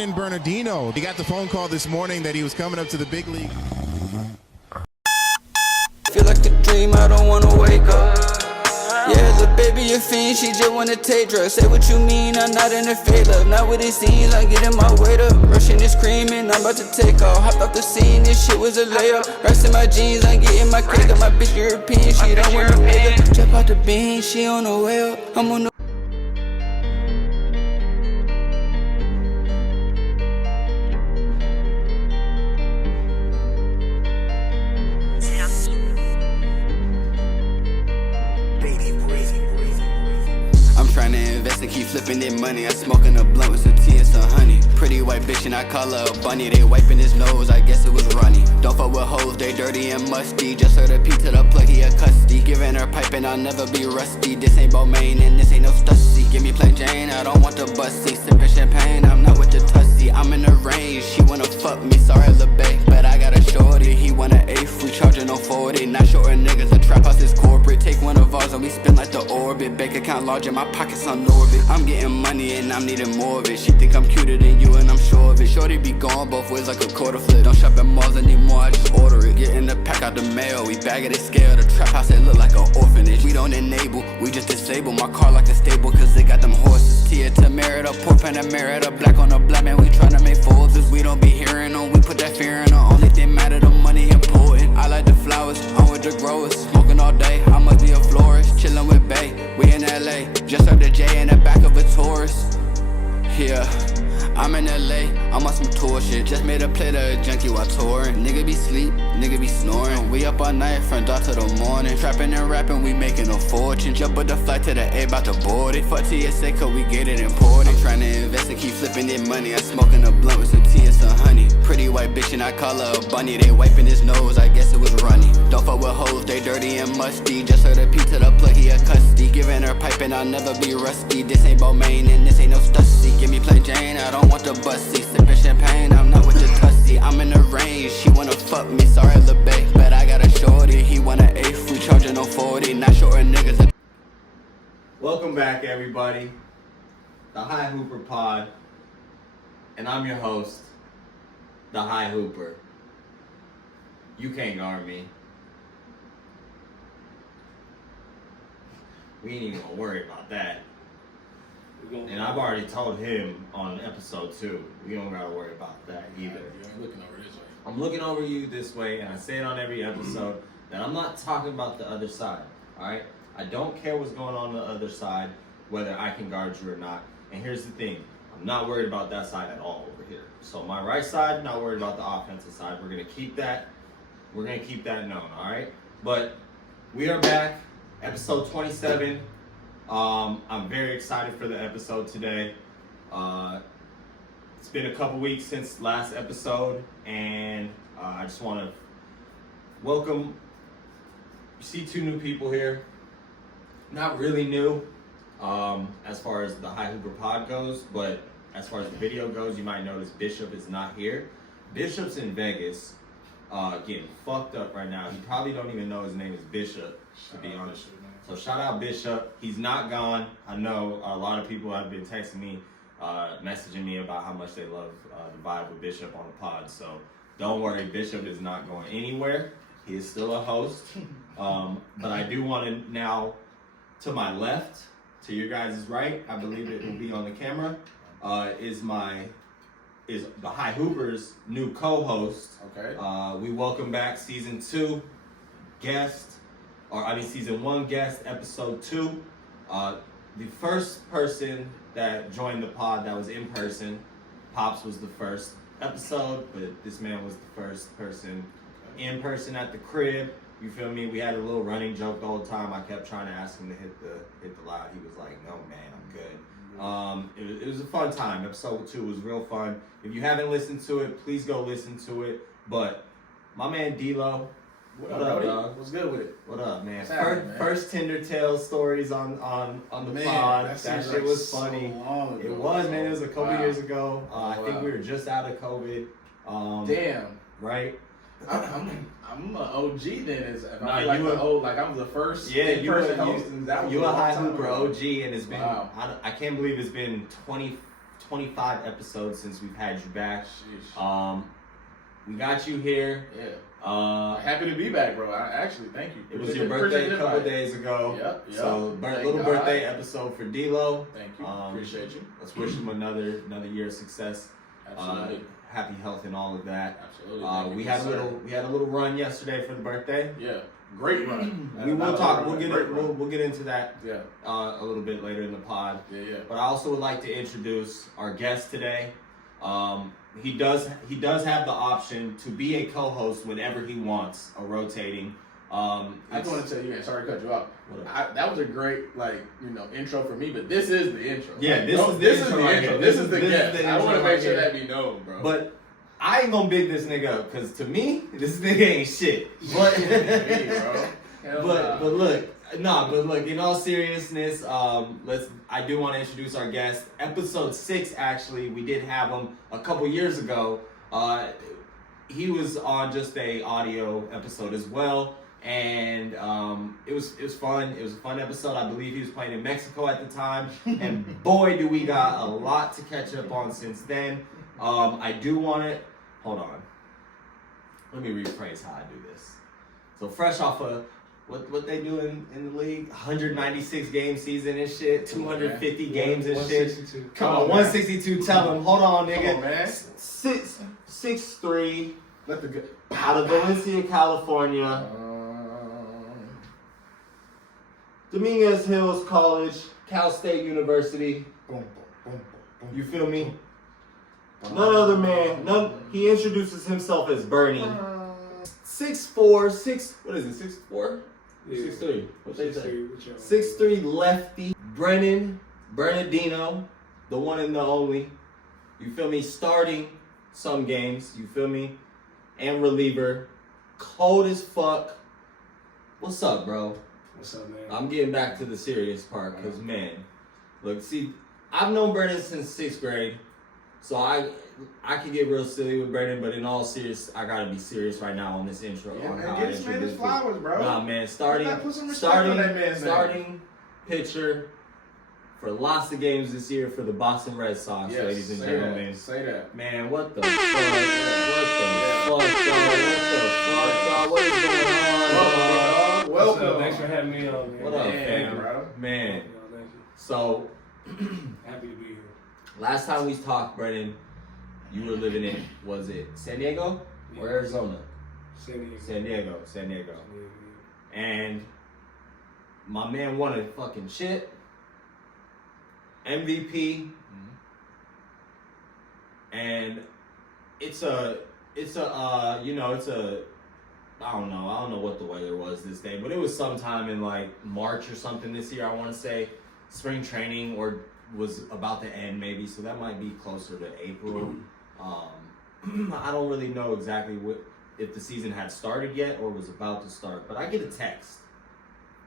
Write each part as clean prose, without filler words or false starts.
Brennan Bernardino. He got the phone call this morning that he was coming up to the big league. Feel like a dream, I don't wanna wake up. Yeah, the baby a fiend, she just wanna take drugs. Say what you mean, I'm not in a fake love. Not what it seems, I'm getting my weight up. Rushing and screaming, I'm about to take off. Hopped off the scene, this shit was a layup. Rest in my jeans, I'm getting my cake up. My bitch European, she don't want no nigga. Jump out the bean, she on the way up. I'm on the keep flipping that money. I smoking a blunt with some tea and some honey. Pretty white bitch and I call her a bunny. They wiping his nose, I guess it was runny. Don't fuck with hoes, they dirty and musty. Just heard a P to the plug, he a custody. Giving her pipe and I'll never be rusty. This ain't Balmain and this ain't no Stussy. Give me plain Jane, I don't want the bussy. Sipping champagne, I'm not with the tussy. I'm in the range, she wanna fuck me. Sorry, LeBay, but I got a shorty. He want an eighth, we charging on 40. Not shorting niggas, the trap house is corporate. Take one of ours and we spin like the orbit. Bank account large and my pockets on orbit. I'm getting money and I'm needing more of it. She think I'm cuter than you and I'm sure of it. Shorty be gone both ways like a quarter flip. Don't shop at malls anymore, I just order it. Getting the pack out the mail, we bag it at scale. The trap house, it look like an orphanage. We don't enable, we just disable. My car like a stable, cause they got them horses. Tia to merit a poor Panamera, the black on the black man. We tryna make fours, we don't be hearing them. We put that fear in them, only thing matter, the money important. I like the flowers, I'm with the growers. Smoking all day, I must be a florist. Chillin' with Bay, we in LA. Just heard the J in the back of a Taurus. Yeah, I'm in LA, I'm on some tour shit. Just made a play to a junkie while touring. Nigga be sleep, nigga be snoring. We up all night from dark till the morning. Trapping and rapping, we making a fortune. Jump with the flight to the A, bout to board it. Fuck TSA, cause we get it imported. Tryna invest and keep flipping that money. I smoking a blunt with some tea and some honey. Pretty white bitch and I call her a bunny. They wiping his nose, I guess it was runny. Don't fuck with hoes, they dirty and musty. Just heard a P to the plug, he a custody. Giving her pipe and I'll never be rusty. This ain't Balmain and this ain't no Stussy. Give me plain Jane, I don't want the bussy. Sipping champagne, I'm not with the tussy. I'm in the range, she wanna fuck me. Sorry, LeBay, but I got a shorty. He want an eighth, we charging on 40. Not shorting niggas. Welcome back, everybody. The High Hooper Pod. And I'm your host, the High Hooper. You can't guard me. We ain't even gonna worry about that. And I've already told him on episode 2, we don't gotta worry about that either. You ain't looking over this way. I'm looking over you this way, and I say it on every episode that I'm not talking about the other side, alright? I don't care what's going on the other side, whether I can guard you or not. And here's the thing, I'm not worried about that side at all over here. So my right side, not worried about the offensive side. We're gonna keep that known, alright? But we are back, episode 27. I'm very excited for the episode today. It's been a couple weeks since last episode, and I just want to welcome. You see 2 new people here. Not really new, as far as the High Hooper Pod goes, but as far as the video goes, you might notice Bishop is not here. Bishop's in Vegas, getting fucked up right now. He probably don't even know his name is Bishop, to be honest. So shout out Bishop. He's not gone. I know a lot of people have been texting me, messaging me about how much they love the vibe with Bishop on the pod. So don't worry, Bishop is not going anywhere. He is still a host. But I do want to now, to my left, to your guys' right, I believe it will be on the camera, is the High Hooper's new co-host. Okay. We welcome back season 2 guest. Season 1 guest, episode 2. The first person that joined the pod that was in person, Pops was the first episode, but this man was the first person in person at the crib. You feel me? We had a little running joke the whole time. I kept trying to ask him to hit the live. He was like, "No, man, I'm good." It was a fun time. Episode 2 was real fun. If you haven't listened to it, please go listen to it. But my man D-Lo. What up, dog? What's good with it? What up, man? Man? First Tinder Tales stories on the pod. That shit was funny. It was, man. It was a couple years ago. I think we were just out of COVID. Damn. Right? I'm an OG then. Nah, I'm the first person hosting. You a High Hooper OG, and it's been I can't believe it's been 25 episodes since we've had you back. Sheesh. We got you here. Yeah. Happy to be back, bro. Thank you. It was your birthday a couple days ago. Yep. So little birthday episode for D-Lo. Thank you. Appreciate you. Let's wish him another year of success. Absolutely. Happy health and all of that. Absolutely. We had a little run yesterday for the birthday. Yeah. Great run. We will talk. We'll get into that. Yeah. A little bit later in the pod. Yeah. But I also would like to introduce our guest today. He does have the option to be a co-host whenever he wants, a rotating. I just want to tell you, man, sorry to cut you off. That was a great, intro for me, but this is the intro. Yeah, this is the intro. This is the guest. I want to make sure that be known, bro. But I ain't gonna big this nigga up, because to me, this nigga ain't shit. But, but look, in all seriousness, I do want to introduce our guest. Episode 6, actually, we did have him a couple years ago. He was on just a audio episode as well. And it was fun. It was a fun episode. I believe he was playing in Mexico at the time. And boy, do we got a lot to catch up on since then. I do want to... Hold on. Let me rephrase how I do this. So fresh off of... What they do in the league? 196 game season and shit. 250 games and shit. Come on, 162. Tell him. Hold on, nigga. Come on, man. 6'3". Let the good... Out of Valencia, California. Dominguez Hills College, Cal State University. You feel me? None other man. He introduces himself as Bernie. 6'4", what is it? 6'4"? Yeah. 6'3". What they say? 6'3", 6'3" lefty. Brennan Bernardino, the one and the only. You feel me? Starting some games. You feel me? And reliever. Cold as fuck. What's up, bro? What's up, man? I'm getting back to the serious part, because, man, look, see, I've known Brennan since 6th grade, so I can get real silly with Brennan, but in all serious, I gotta be serious right now on this intro. Yeah, on man, how get I this man introduce his flowers, bro. Nah, man, starting pitcher for lots of games this year for the Boston Red Sox, Yes, ladies and say gentlemen. that. Say that. Man, what the fuck? What the fuck, what is going on? Welcome. Thanks for having me on, man. What up, Man, fam? bro. Man. Thank you. So, Happy to be here. last time we talked, Brennan, you were living in, was it San Diego or Yeah. Arizona? San Diego. San Diego. Yeah. And my man won a fucking shit. MVP. And it's a I don't know what the weather was this day, but it was sometime in like March or something this year, I want to say. Spring training or was about to end maybe, so that might be closer to April. I don't really know exactly if the season had started yet or was about to start, but I get a text.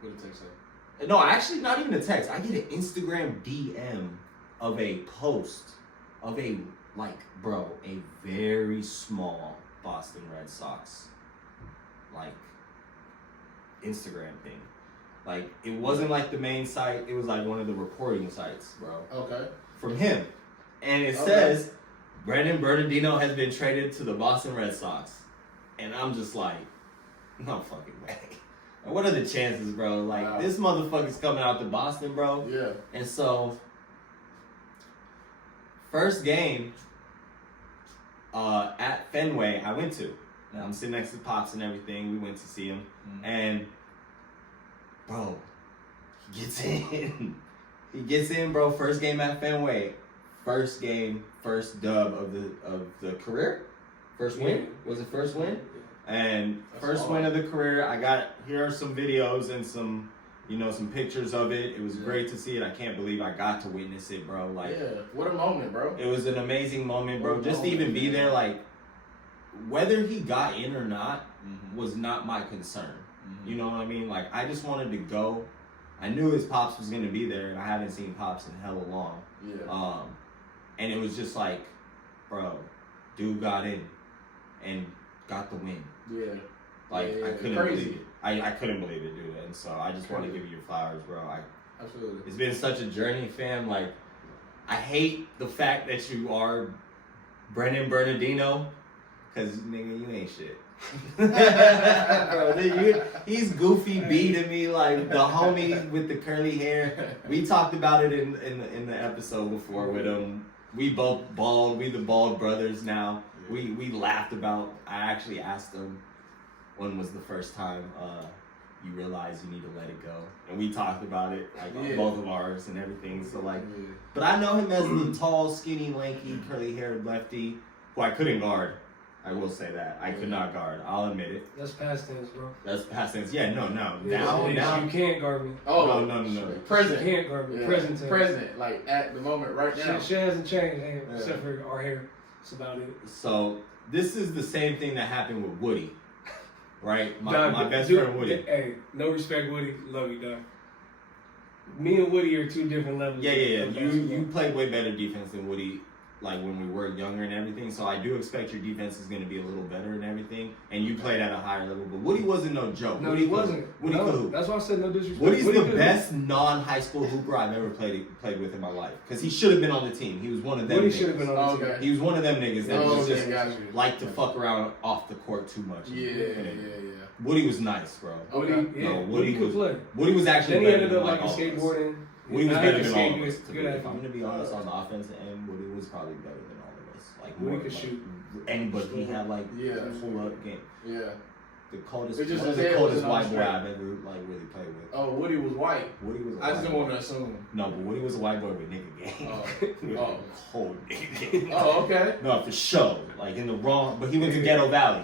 What did it say? No, actually not even a text. I get an Instagram DM of a post of a very small Boston Red Sox Instagram thing. It wasn't the main site, it was one of the reporting sites, bro. Okay. From him. And it says Brennan Bernardino has been traded to the Boston Red Sox. And I'm just like, no fucking way. What are the chances, bro? Wow. This motherfucker's coming out to Boston, bro. Yeah. And so, first game at Fenway, I went to. I'm sitting next to Pops and everything. We went to see him. And, bro, he gets in. He gets in, bro. First game at Fenway. First game, first dub of the career. First win? Was it first win? And first win of the career. Here are some videos and some pictures of it. It was great to see it. I can't believe I got to witness it, bro. What a moment, bro. It was an amazing moment, bro. Just to even be there, whether he got in or not was not my concern. You know what I mean? I just wanted to go. I knew his Pops was going to be there, and I haven't seen Pops in hella long. Yeah. And it was just bro, dude got in and got the win. Yeah. I couldn't believe it. I couldn't believe it, dude. And so I just want to give you your flowers, bro. Absolutely. It's been such a journey, fam. I hate the fact that you are Brennan Bernardino, cause nigga, you ain't shit. Bro, he's goofy B to me, like the homie with the curly hair. We talked about it in the episode before with him. We both bald. We the bald brothers now. We laughed about. I actually asked him when was the first time you realize you need to let it go, and we talked about it like on both of ours and everything. So like, but I know him as the tall, skinny, lanky, curly-haired lefty who I couldn't guard. I will say that I could not guard. I'll admit it. That's past tense, bro. That's past tense. Yeah, no. Now you can't guard me. Oh no. Present. You can't guard me. Yeah. Present tense. Present. Like at the moment, right now. Shit hasn't changed, except for our hair. That's about it. So this is the same thing that happened with Woody, right? My best dude, friend Woody. Hey, no respect, Woody. Love you, dog. Me and Woody are two different levels. Yeah. You played way better defense than Woody, like when we were younger and everything. So I do expect your defense is going to be a little better and everything. And you played at a higher level. But Woody wasn't no joke. No, Woody he wasn't. Woody could hoop. That's why I said no disrespect. Woody's Woody the best non-high school hooper I've ever played with in my life. Because he should have been on the team. He was one of them Woody niggas. should have been on the team. He was one of them niggas that just you. like to fuck around off the court too much. Yeah. Woody was nice, bro. Woody could play. Woody was actually Then he better ended up than like all of us. skateboarding. Woody was better than all of us. Good at If I'm gonna be honest, on the offensive end, Woody was probably better than all of us. Like Woody more, could like, shoot. Anybody he had like full up game. Yeah. The coldest, It just one of the his head coldest wasn't white on boy straight. I've ever like really played with. Oh, Woody was white. Woody was. I just didn't want to assume. No, but Woody was a white boy with nigga game. Oh. Cold nigga game. Oh, okay. No, for sure. Like in the wrong, but he went to Ghetto Valley,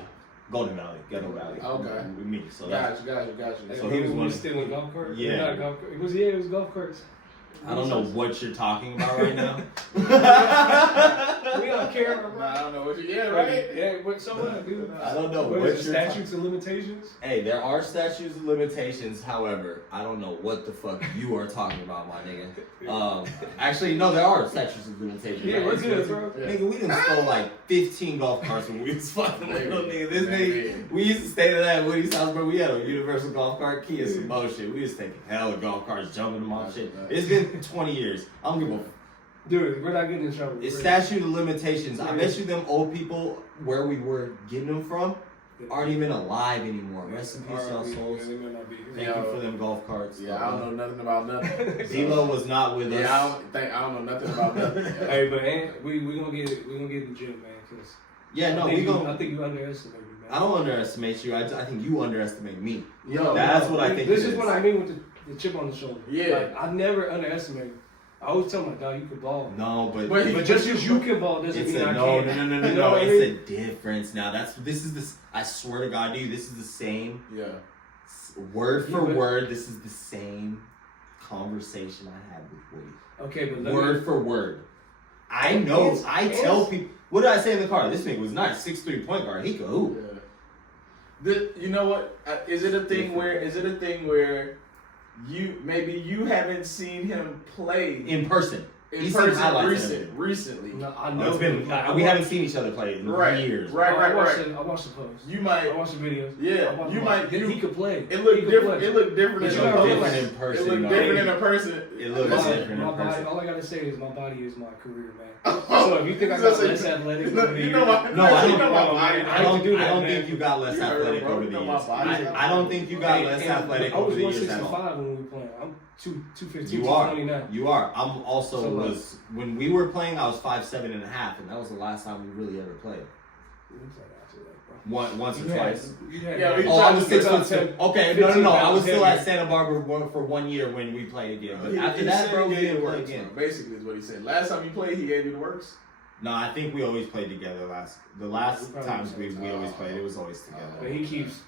Golden Valley, Ghetto Valley. Okay. With me, so Got you. So he was one. Still in golf carts. Yeah. Not golf carts. It was golf carts. I don't know what you're talking about right now. We don't care, bro. Nah, I don't know what you. Yeah, right. Yeah, but so what, dude? I don't know What what is it, you're statutes and limitations? Hey, there are statutes of limitations. However, I don't know what the fuck you are talking about, my nigga. Actually, no, there are statutes of limitations. Yeah, we're good, bro. Nigga, we done stole like 15 golf carts when we was fucking little nigga. This nigga, we used to stay to that Woody's house, bro. We had a universal golf cart key and some bullshit. We was taking hella golf carts, jumping them off shit. It's been 20 years. I don't give a. Dude, we're not getting in trouble. It's statute of limitations. I bet you them old people where we were getting them from aren't even alive anymore. Rest in peace, y'all souls. Thank you for them golf carts. Yeah, I don't know nothing about nothing. D-Lo was not with us. Yeah, I don't know nothing about nothing. Hey, but we gonna get in the gym, man. Cause Yeah, no, I think you underestimate me, man. I don't underestimate you. I think you underestimate me. Yo, That's what I think. This is what I mean with the chip on the shoulder. Yeah. Like, I never underestimate. I always tell my dog, you can ball. No, but just because you can ball doesn't it's mean I no, can't. no. You know what I It's mean? a difference now. This is this. I swear to God, dude, this is the same. Yeah. Word for word, this is the same conversation I had with Woody. Okay, but Word for word. I know. I tell people. What did I say in the car? This nigga was not a 6'3" point guard. He could hoop. Yeah. You know what? Is it a thing where you haven't seen him play In person. in person recently? No, I No, know. it's been. We haven't seen each other play in years. Right. I watched the post. You might. I watched the videos. Yeah, you might. He could play. It looked He could different. play. It looked different. It in looked the different post. in person. It looked though. different in a person. It looks different in My body, person. all I gotta say is my body is my career, man. So if you think I got less athletic over the years, No, I don't man. think you got less athletic over the years. I don't think you got less athletic over the years at all. I was 165 when we were playing. I'm 215, You are. 220 now. You are. I'm also So, was when we were playing. I was 5'7" and a half, and that was the last time we really ever played. Once or twice. Yeah, Oh, I was 6'2". 10. Okay, no. I was still at Santa Barbara for 1 year when we played again. But after that, bro, we didn't play again. Basically, is what he said. Last time he played, he gave you the works. No, I think we always played together. The last times we always played, it was always together. But he keeps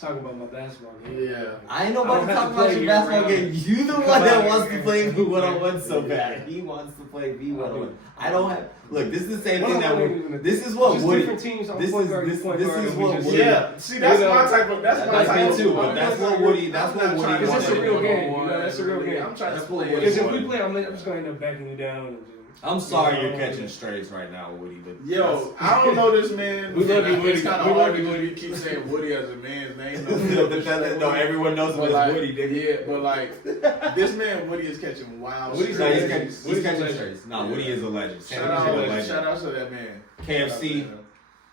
talking about my basketball game. Yeah. I ain't nobody talking about your basketball game. You the one that wants to play V1-on-1 so bad. He wants to play V1-on-1. I don't have. Look, this is the same thing that this is what Woody. Different teams. This is what Woody. Yeah. See, that's my type of. That's me too. But that's what Woody. That's what Woody Because wants. it's a real game. You know, that's a real game. I'm trying to That's what play. Woody Because if we play, I'm just going to end up backing you down. I'm sorry you're catching strays right now, Woody. But Yo, I don't know this man. We love you, Woody. It's kind We of love hard you, to Woody. keep saying Woody as a man's name. no, everyone knows him as like, Woody, nigga. Yeah, but like this man Woody is catching wild. Woody's strays. like- He's catching strays. No, Woody is a legend. Shout Sam is a out, legend. shout out to that man. KFC,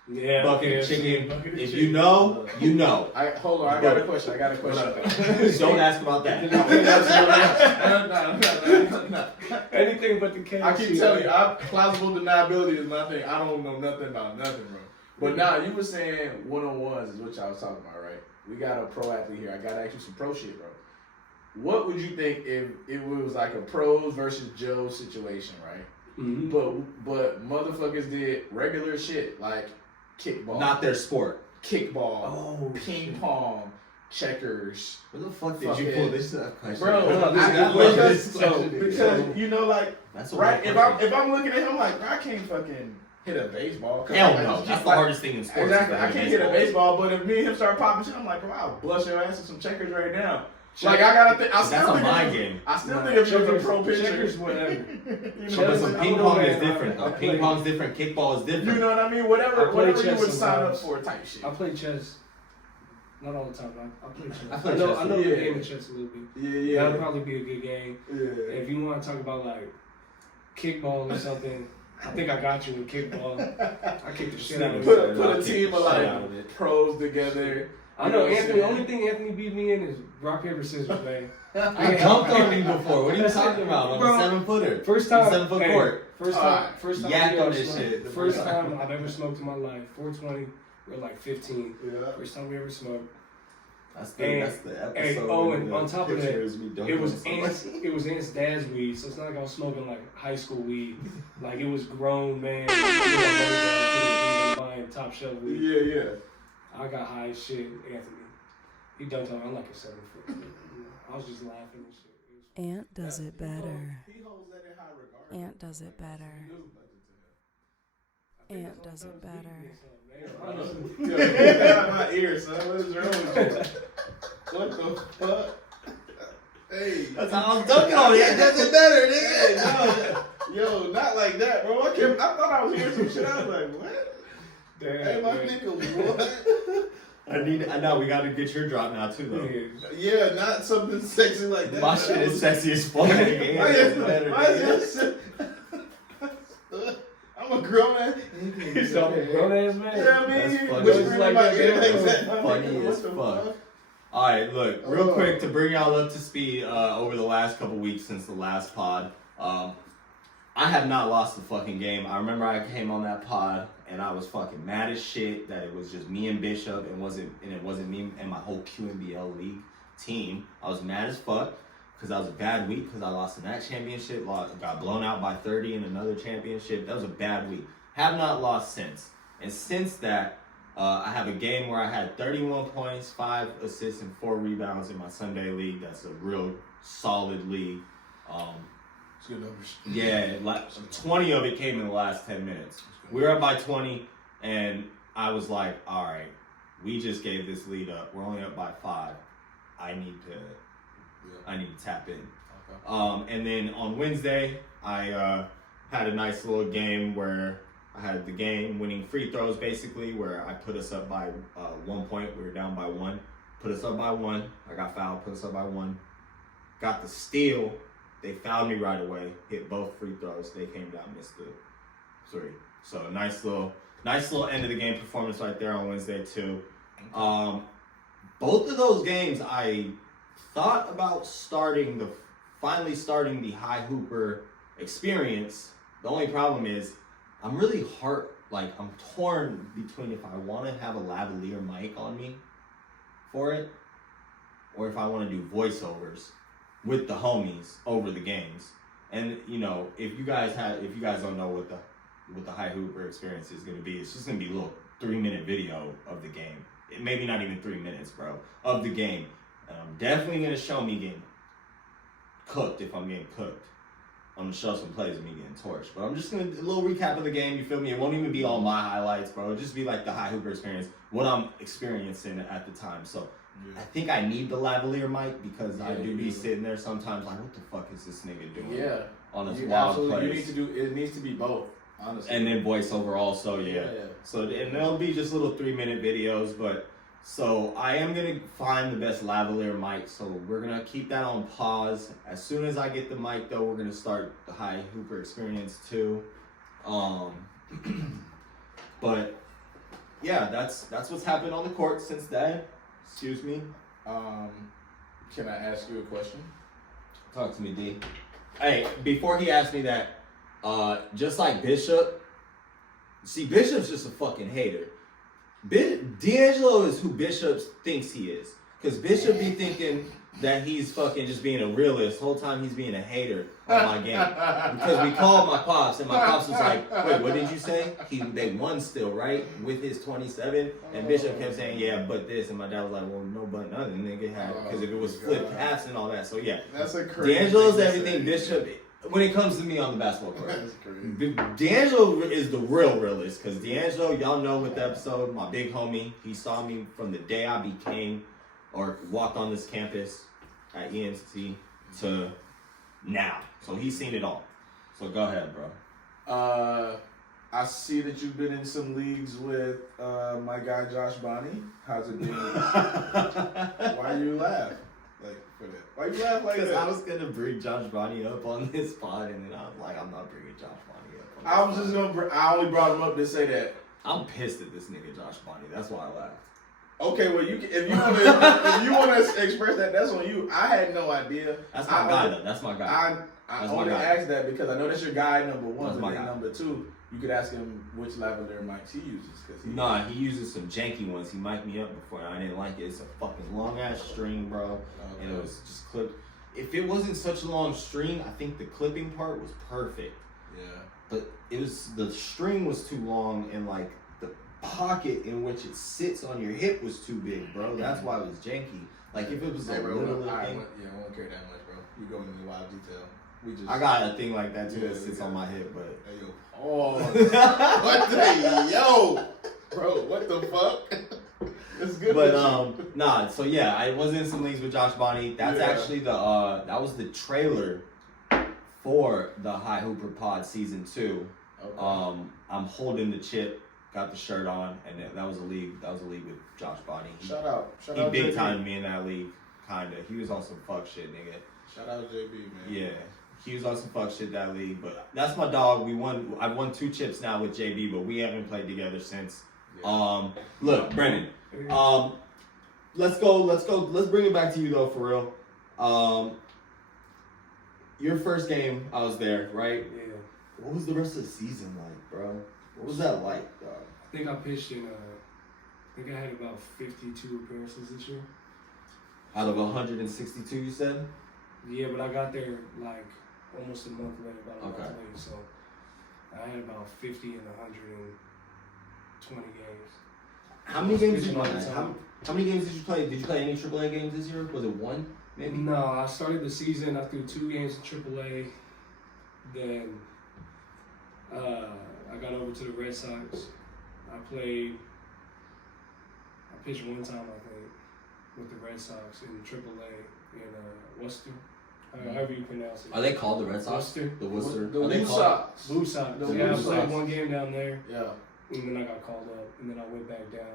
Yeah, bucket of KFC. chicken. Bucket of If chicken. you know, you know. Hold on, I got a question. Don't ask about that. No. Anything but the KFC. I keep telling you, plausible deniability is my thing. I don't know nothing about nothing, bro. But now you were saying one-on-ones is what y'all was talking about, right? We got a pro athlete here. I gotta ask you some pro shit, bro. What would you think if it was like a pros versus Joe situation, right? Mm-hmm. But motherfuckers did regular shit like kickball, Not their sport. kickball, ping pong, checkers. Where the fuck did Fuck you it. pull this question? Bro, because you know, like, That's a right? weird If I'm looking at him like, bro, I can't fucking hit a baseball. Hell I no. just That's keep, the hardest thing in sports. Exactly. is I can't hit a baseball, but if me and him start popping shit, I'm like, bro, I'll blush your ass in some checkers right now. Like I gotta think. That's a mind game. I still think if you're a pro pitcher, Checkers, whatever. you know But what some I'm ping saying? pong is man. different though. Ping pong's different. Kickball is different. You know what I mean? I Whatever play you chess would sign up sometimes. for type shit. I play chess. Not all the time, but I play chess. I play I know chess, the yeah. game of chess a little bit. Yeah. That'll probably be a good game. Yeah. If you want to talk about like kickball or something, I think I got you with kickball. I kick the shit out of Put it. a team of Shit out of like it. pros together. I know You what I'm Anthony. The saying? only thing Anthony beat me in is rock paper scissors, man. You dunked on me before. What are you That's talking it. about? On Bro, a 7-footer. First time, 7-foot hey, court. First time Yak we on ever this smoked. shit. The first time I've ever smoked in my life. 420. We're like 15. Yeah. First time we ever smoked. That's the And- episode. and- oh, where and the on top of that, picture is me dunking It was on somebody. Aunt's dad's weed, so it's not like I was smoking like high school weed. Like it was grown man. Buying top shelf weed. Yeah. I got high as shit, Anthony. He dunked on me. I'm like a 7 foot. I was just laughing and shit. Ant does it better. He holds that in high regard. Ant does it better. Ant does it better. Yo, get that out of my ear, son. What is wrong with you? What the fuck? Hey. That's how I'm dunking on it. That's it better, nigga. Yo, not like that, bro. I thought I was hearing some shit. I was like, what? Damn, Hey, my man. nigga, what? I know we got to get your drop now too, though. Yeah, not something sexy like that. My shit is sexy as fuck. nigga. Yeah, it's better, nigga. I'm a grown man. He's a grown ass man. Yeah, I mean, That's funny. whispering in my Like ear that. like that. I'm Funny like, as what the fuck. All right, look, real quick to bring y'all up to speed over the last couple weeks since the last pod. I have not lost the fucking game. I remember I came on that pod and I was fucking mad as shit that it was just me and Bishop and it wasn't me and my whole QNBL league team. I was mad as fuck because that was a bad week because I lost in that championship, got blown out by 30 in another championship. That was a bad week. Have not lost since. And since that, I have a game where I had 31 points, 5 assists, and 4 rebounds in my Sunday league. That's a real solid league. It's good numbers. Yeah, like 20 of it came in the last 10 minutes. We were up by 20, and I was like, all right, we just gave this lead up. We're only up by 5. I need to tap in. Okay. And then on Wednesday, I had a nice little game where I had the game-winning free throws, basically, where I put us up by 1 point. We were down by 1. Put us up by 1. I got fouled, put us up by 1. Got the steal. They fouled me right away. Hit both free throws. They came down, missed the 3. So nice little end of the game performance right there on Wednesday too. Both of those games, I thought about finally starting the high hooper experience. The only problem is I'm really I'm torn between if I want to have a lavalier mic on me for it, or if I want to do voiceovers with the homies over the games. And you know, if you guys don't know what the high hooper experience is going to be, it's just going to be a little 3-minute video of the game. Maybe not even 3 minutes, bro, of the game. And I'm definitely going to show me getting cooked if I'm getting cooked. I'm going to show some plays of me getting torched. But I'm just going to, a little recap of the game, you feel me? It won't even be all my highlights, bro. It'll just be like the high hooper experience, what I'm experiencing at the time. So I think I need the lavalier mic because I Yeah, do you be do. sitting there sometimes like, what the fuck is this nigga doing? Yeah. On his You wild absolutely. You plays. need to do. It needs to be both. Honestly. And then voiceover also, yeah. So and they'll be just little 3-minute videos, but so I am gonna find the best lavalier mic. So we're gonna keep that on pause. As soon as I get the mic though, we're gonna start the High Hooper Experience too. But yeah, that's what's happened on the court since then. Excuse me. Can I ask you a question? Talk to me, D. Hey, before he asked me that, just like Bishop, see, Bishop's just a fucking hater. D'Angelo is who Bishop thinks he is. Because Bishop be thinking that he's fucking just being a realist. The whole time he's being a hater on my game. Because we called my pops, and my pops was like, wait, what did you say? They won still, right? With his 27. And Bishop kept saying, yeah, but this. And my dad was like, well, no, but nothing. Nigga had, because if it was flipped halves and all that. So yeah. That's a crazy. D'Angelo's everything. Bishop, when it comes to me on the basketball court. That's crazy. D'Angelo is the real realist. Because D'Angelo, y'all know with the episode, my big homie, he saw me from the day I became or walked on this campus at ENC to now. So he's seen it all. So go ahead, bro. I see that you've been in some leagues with my guy Josh Bonney. How's it been? Why you laugh like for that? Why you laugh like Because that? I was going to bring Josh Bonney up on this pod, and then I was like, I'm not bringing Josh Bonney up. I was just gonna. I only brought him up to say that. I'm pissed at this nigga Josh Bonney. That's why I laughed. Okay, well, if you want to express that, that's on you. I had no idea. That's my guy, though. That's my guy. I That's my only guy. asked that because I know that's your guy number one, That's but my then guy. number two, you could ask him which lavalier mics he uses. Nah, he uses some janky ones. He mic'd me up before, and I didn't like it. It's a fucking long ass string, bro, and it was just clipped. If it wasn't such a long string, I think the clipping part was perfect. Yeah. But it was the string was too long, and like the pocket in which it sits on your hip was too big, bro. That's why it was janky. Like if it was a little thing. I won't care that much, bro. You go into wild detail. I got a thing like that too Yeah, that sits on my hip, but. Hey, yo. Oh, what the yo, bro? What the fuck? It's good. But nah. So yeah, I was in some leagues with Josh Bonney. That's actually the that was the trailer for the High Hooper Pod season 2. Okay. I'm holding the chip, got the shirt on, and that was a league. That was a league with Josh Bonney. Shout out, He big JB. time me in that league, kinda. He was on some fuck shit, nigga. Shout out JB, man. Yeah. He was on some fuck shit that league, but that's my dog. I've won 2 chips now with JB, but we haven't played together since. Yeah. Look, Brennan. Let's bring it back to you though, for real. Your first game, I was there, right? Yeah. What was the rest of the season like, bro? What was that like, dog? I think I pitched in, I think I had about 52 appearances this year. Out of 162, you said? Yeah, but I got there like almost a month later, about a month Okay. later, so I had about 50 and 120 games. How many games did you Pitching all play? the time. How many games did you play? Did you play any AAA games this year? Was it 1, maybe? No, I started the season, I threw 2 games in AAA, then I got over to the Red Sox. I pitched 1 time, I think, with the Red Sox in AAA in Worcester. However you pronounce it. Are they called the Red Sox? Worcester? The Worcester? The Are they Blue called? Sox. Blue Sox. The Yeah, I Blue played Sox. 1 game down there, Yeah. and then I got called up, and then I went back down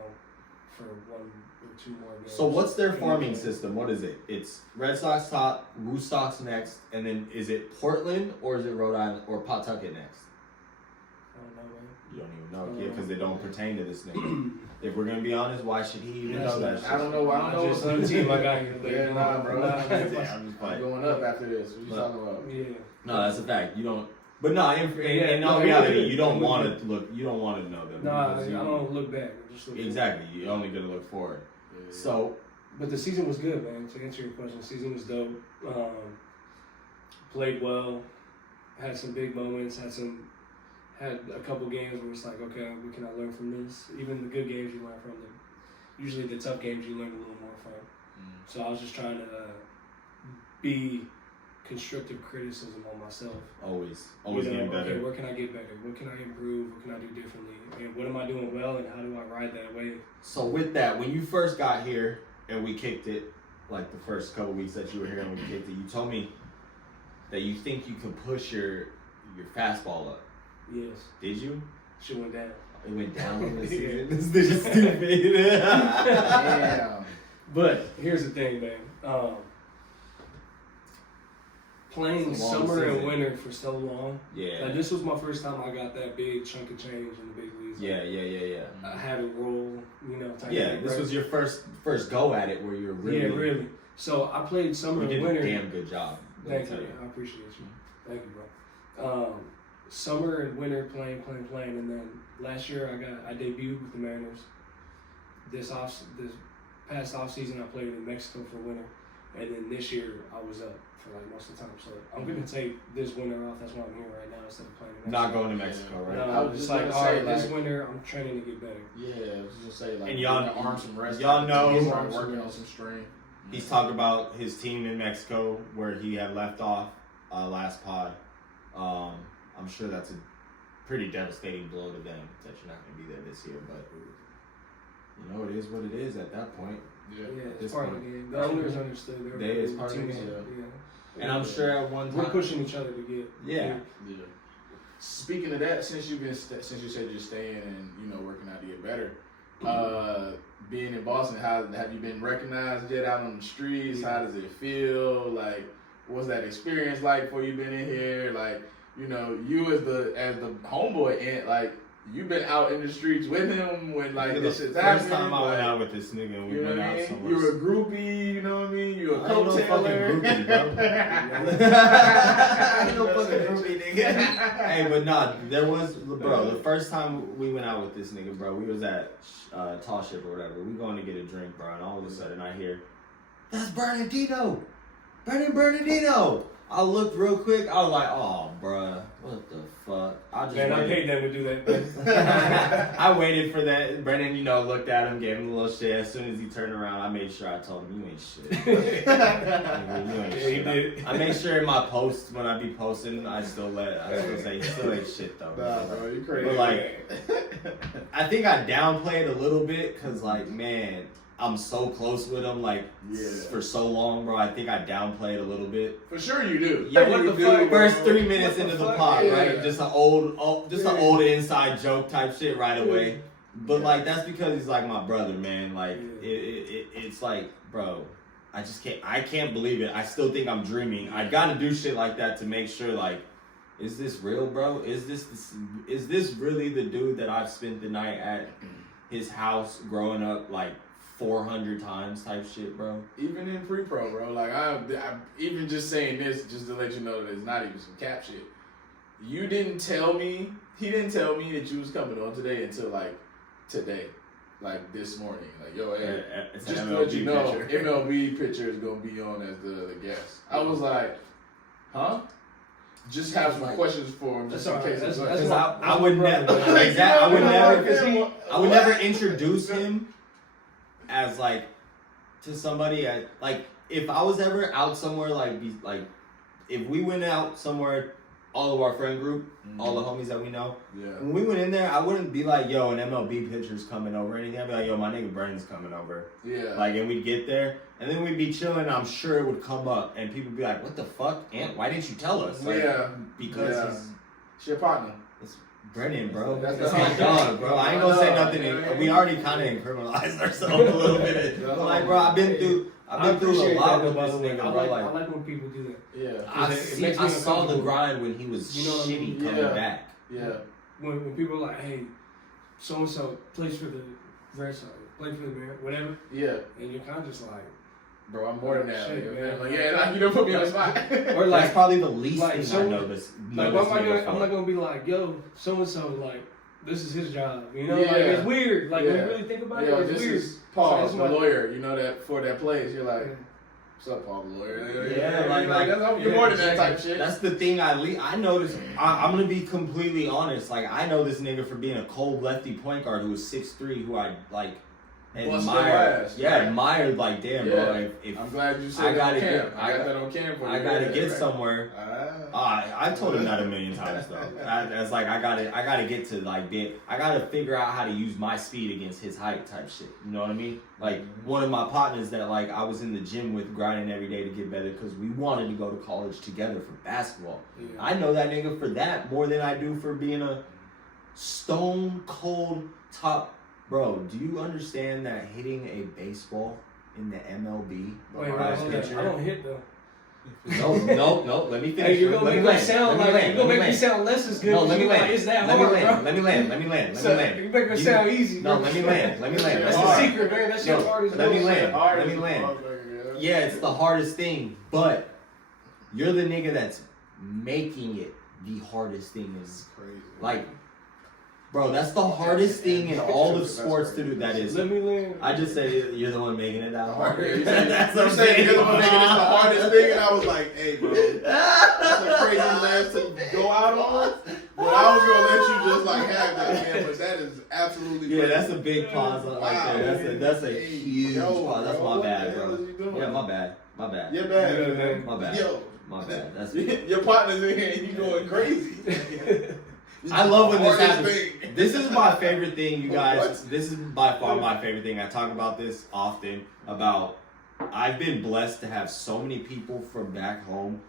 for 1 or 2 more games. So what's their And farming then- system? What is it? It's Red Sox top, Blue Sox next, and then is it Portland or is it Rhode Island or Pawtucket next? I don't know, man. You don't even know, kid, because they don't pertain to this nigga. If we're gonna be honest, why should he even know that shit? I don't know. I don't know. Just some team I got here. Yeah, nah, bro. Nah, I'm just I'm playing. going up after this. What you talking about? yeah. No, that's a fact. You don't. But no, in all no, reality, yeah. you don't want to look. You don't want to know them. Nah, I because you- don't look back. I just look Exactly. You're only gonna look forward. Yeah. So But the season was good, man. To answer your question, the season was dope. Played well. Had some big moments. Had a couple games where it's like, okay, what can I learn from this? Even the good games, you learn from them. Usually the tough games, you learn a little more from. So I was just trying to be constructive criticism on myself. always You know, getting better. Okay, where can I get better? What can I improve? What can I do differently? And what am I doing well? And how do I ride that wave? So with that, when you first got here, and we kicked it like the first couple weeks that you were here and we kicked it. You told me that you think you could push your fastball up. Yes. Did you? She went down. It went down in the season. This nigga's stupid. Damn. But here's the thing, man. Playing It's a long summer and season. winter for so long. Yeah. Like, this was my first time I got that big chunk of change in the big leagues. Like, Yeah. I had a roll, type Yeah, thing, this right? was your first go at it where you were really. Yeah, really. So I played summer You did and winter. a damn good job. let me Thank tell you. I appreciate you. Thank you, bro. Summer and winter playing, and then last year I debuted with the Mariners. This past off season I played in Mexico for winter, and then this year I was up for like most of the time. So I'm gonna take this winter off. That's why I'm here right now instead of playing. In Not Mexico. going to Mexico, right? I No, was it's just like gonna all say, right. This like- winter I'm training to get better. Yeah, I was just say like And y'all- giving the arm some rest. y'all know- His arm working on some strain. He's talked about his team in Mexico where he had left off last pod. I'm sure that's a pretty devastating blow to them that you're not going to be there this year, but it is what it is at that point. Yeah. Yeah, this it's part of point. the game. The owners understood. They is part of the teammates, game. Yeah. And I'm sure at one We're time, pushing each other to get. yeah, Yeah. Speaking of that, since you said you're staying and working out to get better, being in Boston, have you been recognized yet out on the streets? How does it feel? Like, what's that experience like for you been in here? Like, you as the homeboy, and like you've been out in the streets with him when like this shit's happening. first time I went like, out with this nigga and we You know went what I out mean? somewhere. You're a groupie, you know what I mean? You're a I ain't no fucking coattailer. groupie, bro. I ain't no fucking groupie, nigga. Hey, but nah, there was, bro, the first time we went out with this nigga, bro, we was at Tall Ship or whatever. We going to get a drink, bro, and all of a sudden I hear, that's Bernardino! Brennan Bernardino! I looked real quick, I was like, oh, bruh, what the fuck? I paid them to do that. I waited for that. Brennan, looked at him, gave him a little shit. As soon as he turned around, I made sure I told him, you ain't shit. Nigga, you ain't shit. He did. I make sure in my posts, when I be posting, I still say, you still ain't shit, though. Nah, bro, you crazy. But, like, I think I downplayed a little bit, because, like, man, I'm so close with him, like, for so long, bro. I think I downplayed a little bit. For sure you do. Yeah, what the dude, fuck? First bro? 3 minutes What into the fuck? pod, Yeah. right? Just an old inside joke type shit right away. But like that's because he's like my brother, man. Like it's like, bro, I can't believe it. I still think I'm dreaming. I gotta do shit like that to make sure, like, is this real, bro? Is this really the dude that I've spent the night at his house growing up, like 400 times type shit, bro? Even in pre-pro, bro. Like I even just saying this just to let you know that it's not even some cap shit. He didn't tell me that you was coming on today until like today. Like this morning. Like, yo, hey, It's just an to let you know, picture. MLB pitcher is gonna be on as the guest. I was like, huh? Just have some questions for him just in That's all right. case. That's Because my- I would never, I would never introduce him as like to somebody like if I was ever out somewhere like if we went out somewhere, all of our friend group, all the homies that we know, when we went in there, I wouldn't be like, yo, an MLB pitcher's coming over or anything. I'd be like, yo, my nigga Brennan's coming over. Yeah. Like, and we'd get there, and then we'd be chilling. I'm sure it would come up, and people would be like, what the fuck, Ant? Why didn't you tell us? Like, because he's It's your partner. Brennan, bro. That's my dog, bro. I ain't gonna say nothing. We already kind of incriminalized ourselves a little bit. But like, bro, I've been through a lot with this nigga, bro. I like when people do that. Yeah. I saw the grind when he was what I mean? shitty coming back. Yeah. When people are like, hey, so and so plays for the Red Sox, play for the Mariners, whatever, Yeah. and you're kind of just like, Bro, I'm more than that. Shit, Like, man. like, yeah, like, you don't put me on the spot. or That's like, probably the least like, thing so- I noticed. like, what am I gonna? I'm not gonna be like, yo, so and so, like, this is his job, you know? Like, it's weird. Like, when you really think about Yo, it, it's this weird. is Paul, So the that's why- lawyer. You know that for that place, you're like, what's up, Paul, the lawyer? Yeah, like you're more than that type shit. That's the thing I noticed. I'm gonna be completely honest. Like, I know this nigga for being a cold lefty point guard who was 6'3", who I like admired like, damn, bro. If I'm glad you said I gotta that on get, cam. I got that on cam for you. I gotta get right. somewhere. I told him that a million times though. That's like I gotta get to like I gotta figure out how to use my speed against his height type shit. You know what I mean? Like one of my partners that like I was in the gym with grinding every day to get better because we wanted to go to college together for basketball. Yeah. I know that nigga for that more than I do for being a stone cold top. Bro, do you understand that hitting a baseball in the MLB? Wait, I don't hit though. No. Let me finish. Hey, you're gonna make me sound less as good. No, let me land. It's that hard, bro. Let me land. You make it sound easy. No, let me land. That's the secret, man. That's your hardest. Let me land. Yeah, it's the hardest thing, but you're the nigga that's making it the hardest thing. Is crazy. Like, bro, that's the hardest thing in all of sports to do. That is. Let me land. I just said you're the one making it that hard. That's what I'm saying. You're the one making it the hardest thing, and I was like, hey, bro, that's a crazy last to go out on. But I was gonna let you just like have that, man. But that is absolutely crazy. Yeah, that's a big pause right there. That's a huge pause. That's my bad, bro. Yeah, my bad. You're bad, man. My bad. Yo, my bad. That's your partner's in here and you going crazy. I love when this happens. This is my favorite thing, you guys. This is by far my favorite thing. I talk about this often. I've been blessed to have so many people from back home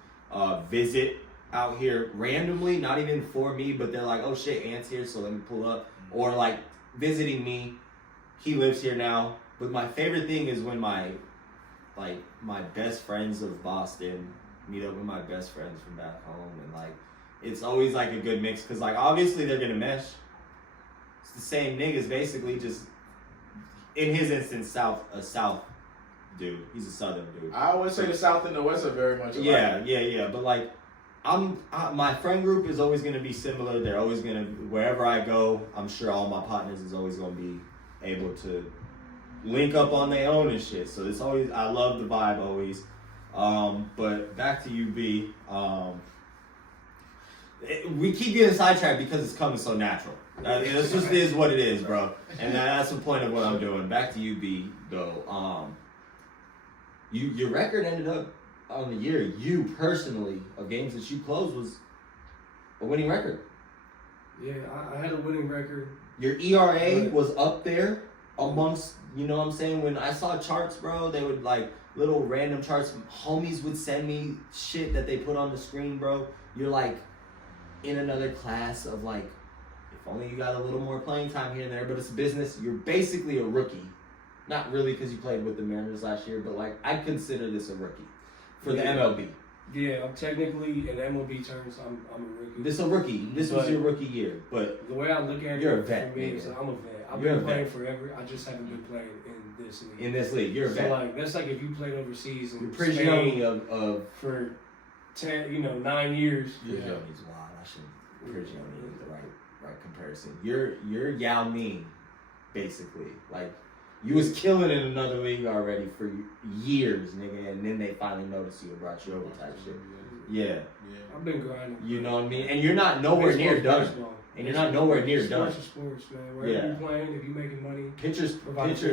visit out here randomly, not even for me, but they're like, oh shit, Ant's here, so let me pull up. Or like visiting me. He lives here now. But my favorite thing is when my best friends of Boston meet up with my best friends from back home, and like it's always like a good mix because like obviously they're gonna mesh. It's the same niggas basically, just in his instance, a south dude. He's a southern dude. I always say the south and the west are very much alike. Yeah. But like, my friend group is always gonna be similar. They're always gonna, wherever I go, I'm sure all my partners is always gonna be able to link up on their own and shit. So it's always, I love the vibe always. But back to you, B. We keep getting sidetracked because it's coming so natural. It just is what it is, bro. And that's the point of what I'm doing. Back to you, B, though. Your record ended up on the year, you personally, of games that you closed, was a winning record. Yeah, I had a winning record. Your ERA was up there amongst, you know what I'm saying? When I saw charts, bro, they would like little random charts. Homies would send me shit that they put on the screen, bro. You're like in another class of like, if only you got a little more playing time here and there, but it's business. You're basically a rookie. Not really because you played with the Mariners last year, but like I consider this a rookie for the MLB. Yeah, I'm technically in MLB terms, I'm a rookie. This is a rookie. This was your rookie year, but the way I look at you're it, a vet, for me, is I'm a vet. I've been playing forever. I just haven't been playing in this league. In this league, you're a vet. So like that's like if you played overseas in Spain of for 9 years. Prigioni's wild. I should Prigioni is the right comparison. You're Yao Ming, basically. Like you was killing in another league already for years, nigga, and then they finally noticed you and brought you over type shit. Yeah. I've been grinding. You know what I mean? And you're not nowhere near done. And you're not nowhere near done. Sports, man. Wherever you're playing, if you're making money. Pitchers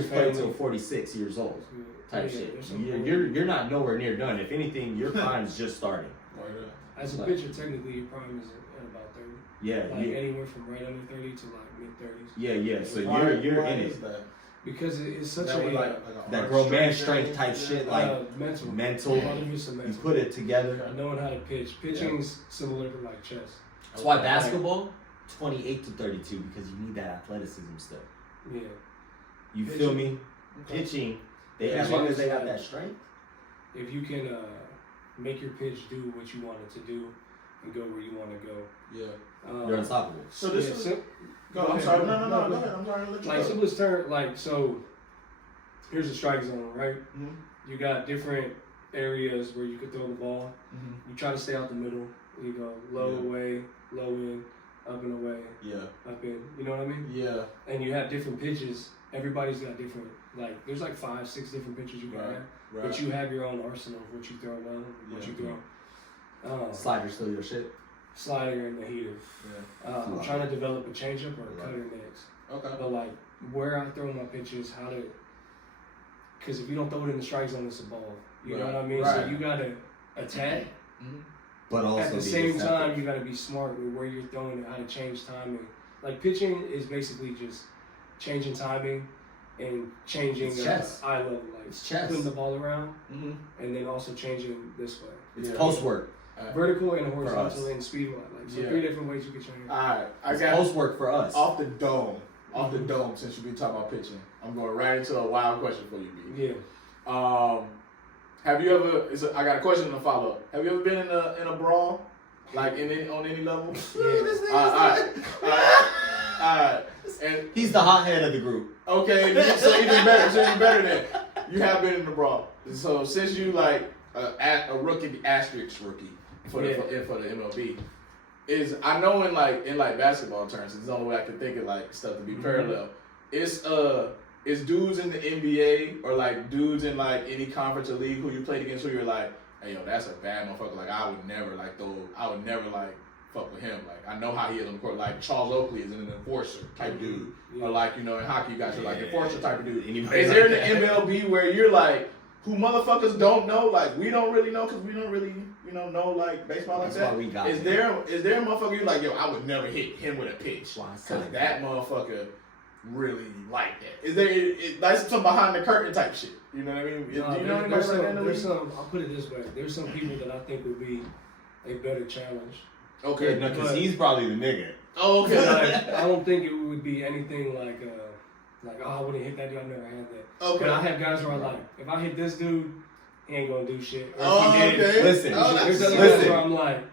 play till 46 years old type shit. You're not nowhere near done. If anything, your prime's just starting. As a pitcher, technically, your prime is at about 30. Yeah. Anywhere from right under 30 to like mid-30s. Yeah. So you're in it. Because it's such that grown man strength type shit, like mental. You put it together. Knowing how to pitch. Pitching's similar to like chess. That's why basketball, 28 to 32, because you need that athleticism still. Yeah. You feel me? Okay. Pitching, as long as they have that strength. If you can make your pitch do what you want it to do and go where you want to go. You're unstoppable. So this is... Go ahead. I'm sorry. No, go ahead. I'm sorry to let you go. Simplest term, so here's a strike zone, right? Mm-hmm. You got different areas where you could throw the ball. Mm-hmm. You try to stay out the middle. You go low away, low in, up and away, up in. You know what I mean? Yeah. And you have different pitches. Everybody's got different, there's 5, 6 different pitches you can have. Right. But you have your own arsenal of what you throw down, what you throw. Slider's still your shit? Slider and the heater. I'm trying to develop a changeup or a cutter next. Okay. But like where I throw my pitches, how to, because if you don't throw it in the strike zone, it's a ball. You know what I mean? Right. So you gotta attack. But also At the be same receptive. time, you gotta be smart with where you're throwing and how to change timing. Like pitching is basically just changing timing and changing It's chess. eye level, like It's chess. flipping the ball around, Mm-hmm. and then also changing this way. It's post work. Vertical and us. horizontal and speed wise. Like so, Yeah. 3 different ways you can change. Alright, I It's got post work for us. off the dome. Since you've been talking about pitching, I'm going right into a wild question for you, B. Yeah. Have you ever? I got a question and a follow up. Have you ever been in a brawl, like on any level? Yeah. Alright. And He's the hothead of the group. okay, so even better. So even better than you have been in the brawl. So since you like a rookie asterisk rookie for the MLB, is I know in basketball terms, it's the only way I can think of like stuff to be parallel. It's dudes in the NBA or like dudes in like any conference or league who you played against who you're like, hey yo, that's a bad motherfucker. Like I would never fuck with him. Like I know how he is on the court. Like Charles Oakley is an enforcer type dude. Yeah. Or like, in hockey you guys are like enforcer type of dude. Anybody Is there like in the MLB where you're like, who motherfuckers don't know? Like we don't really know because we don't really, know like baseball like That's that. why we got Is him. there a motherfucker you're like, yo, I would never hit him with a pitch Why because not? that motherfucker really like that? Is there that's some behind the curtain type shit? You know what I mean? Do you know anybody like that in the league? I'll put it this way. There's some people that I think would be a better challenge. Okay. Yeah, no, because But- he's probably the nigga. Oh, okay. Like, I don't think it would be anything like oh, I wouldn't hit that dude. I've never had that. Okay. But I have guys where I like, if I hit this dude, he ain't gonna do shit. Or Oh, if he did, okay. Listen, Oh, there's other that's- guys where I'm like,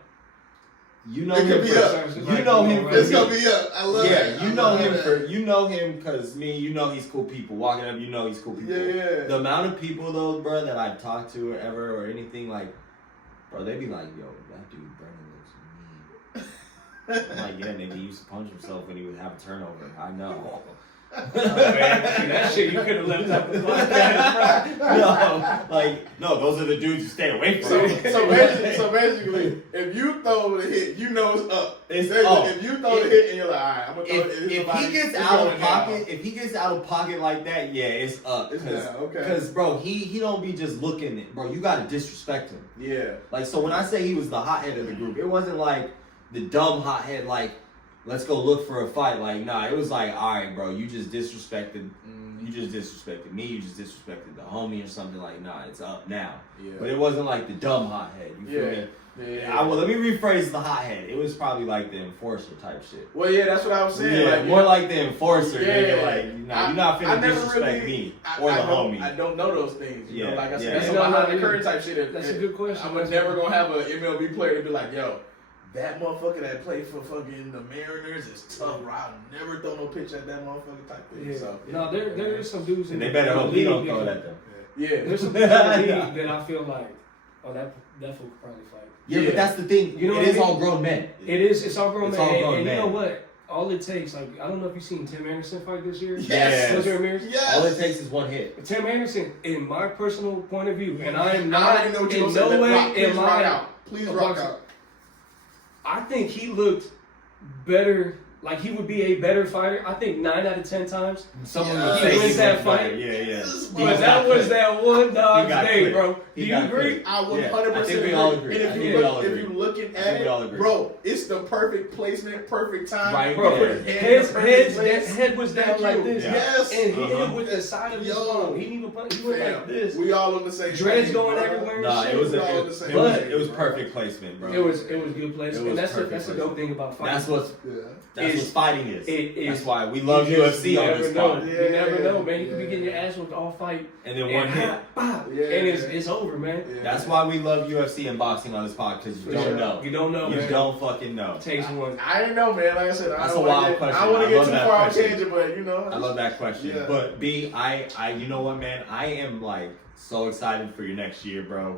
You know It him could be for up. you know him for It's gonna be up. I love yeah, that. you I know love him that. for you know him because he's cool people. Walking up, you know he's cool people. Yeah. The amount of people though, bro, that I've talked to or ever or anything like, bro, they be like, yo, that dude Brennan looks mean. I'm like, yeah, nigga, he used to punch himself when he would have a turnover. I know. man, see, that shit you could have left out the podcast, bro. No, those are the dudes you stay away from. So basically, if you throw the hit, you know it's up. It's Basically, up. If you throw the hit and you're like, all right, I'm gonna throw it. If he gets out of pocket like that, yeah, it's up. It's down, okay. Because bro, he don't be just looking. Bro, you gotta disrespect him. Yeah. Like so, when I say he was the hothead of the group, it wasn't like the dumb hothead. Like let's go look for a fight. Like nah, it was like all right, bro, you just disrespected. You just disrespected me. You just disrespected the homie or something. Like nah, it's up now. Yeah. But it wasn't like the dumb hothead. You feel me? Yeah. Well, let me rephrase the hothead. It was probably like the enforcer type shit. Well, yeah, that's what I was saying. Yeah, like, more like the enforcer. Yeah. Nigga. Like, you're not finna never disrespect really- me or the homie. I don't know those things. You know, Yeah, like I said, yeah. that's some No, behind the no, curtain type shit. That's a good question. I'm never gonna have an MLB player to be like, yo, that motherfucker that played for fucking the Mariners is tough, bro. I'll never throw no pitch at that motherfucker type thing. Yeah. So, No, there is some dudes in And they better hope he league don't that throw can- it at them. yeah. There's some people in the league that I feel like, oh, that fool could probably fight. Yeah, Yeah. but that's the thing. You know it what is I mean? all grown men. It's all grown It's man. all grown And man. you know what? All it takes, like, I don't know if you've seen Tim Anderson fight this year. Yes. Jose Ramirez. Yes. All it takes is one hit. Tim Anderson, in my personal point of view, and I am I not already know what in you're no gonna say. way Rock, please am rock I. out. Please a rock boxer. out. I think he looked better. Like he would be a better fighter. I think 9 out of 10 times. Someone Yeah. would He say wins he's that better. fight. Yeah, yeah. But that was that one dog's He got day, clipped. bro. Do He you got agree? clipped. I 100% Yeah, I think we all agree. And I if think you we all look, agree. if you looking I at think we all it, agree. bro, it's the perfect placement, perfect time. Right Bro, there. put his head in the perfect place. Head was down Thank like you. this. Yeah. Yes. And he hit Uh-huh. it with the side of his Yo. arm. He didn't even punch. He went Fam, like this. We all on the same Dreads page, going bro. everywhere. Nah, and it was shit. all a, on the same it was page, it was bro. perfect placement, bro. It was good place. It And was that's the perfect dope thing about fighting. That's what Is- fighting is. it is- That's why we love You just UFC on never this know. pod. You never know, man. You Yeah. could be getting your ass whooped all fight. And then one hit. Yeah. And it's over, man. Yeah. That's why we love UFC and boxing on this pod because you For don't sure. know. You don't know, You man. don't fucking know. It takes one. I didn't know, man. Like I said, That's I don't a wild want question. I don't want I to get love too that far on question. tangent, but you know. I love that question. Yeah. But B, I you know what, man? I am like so excited for your next year, bro.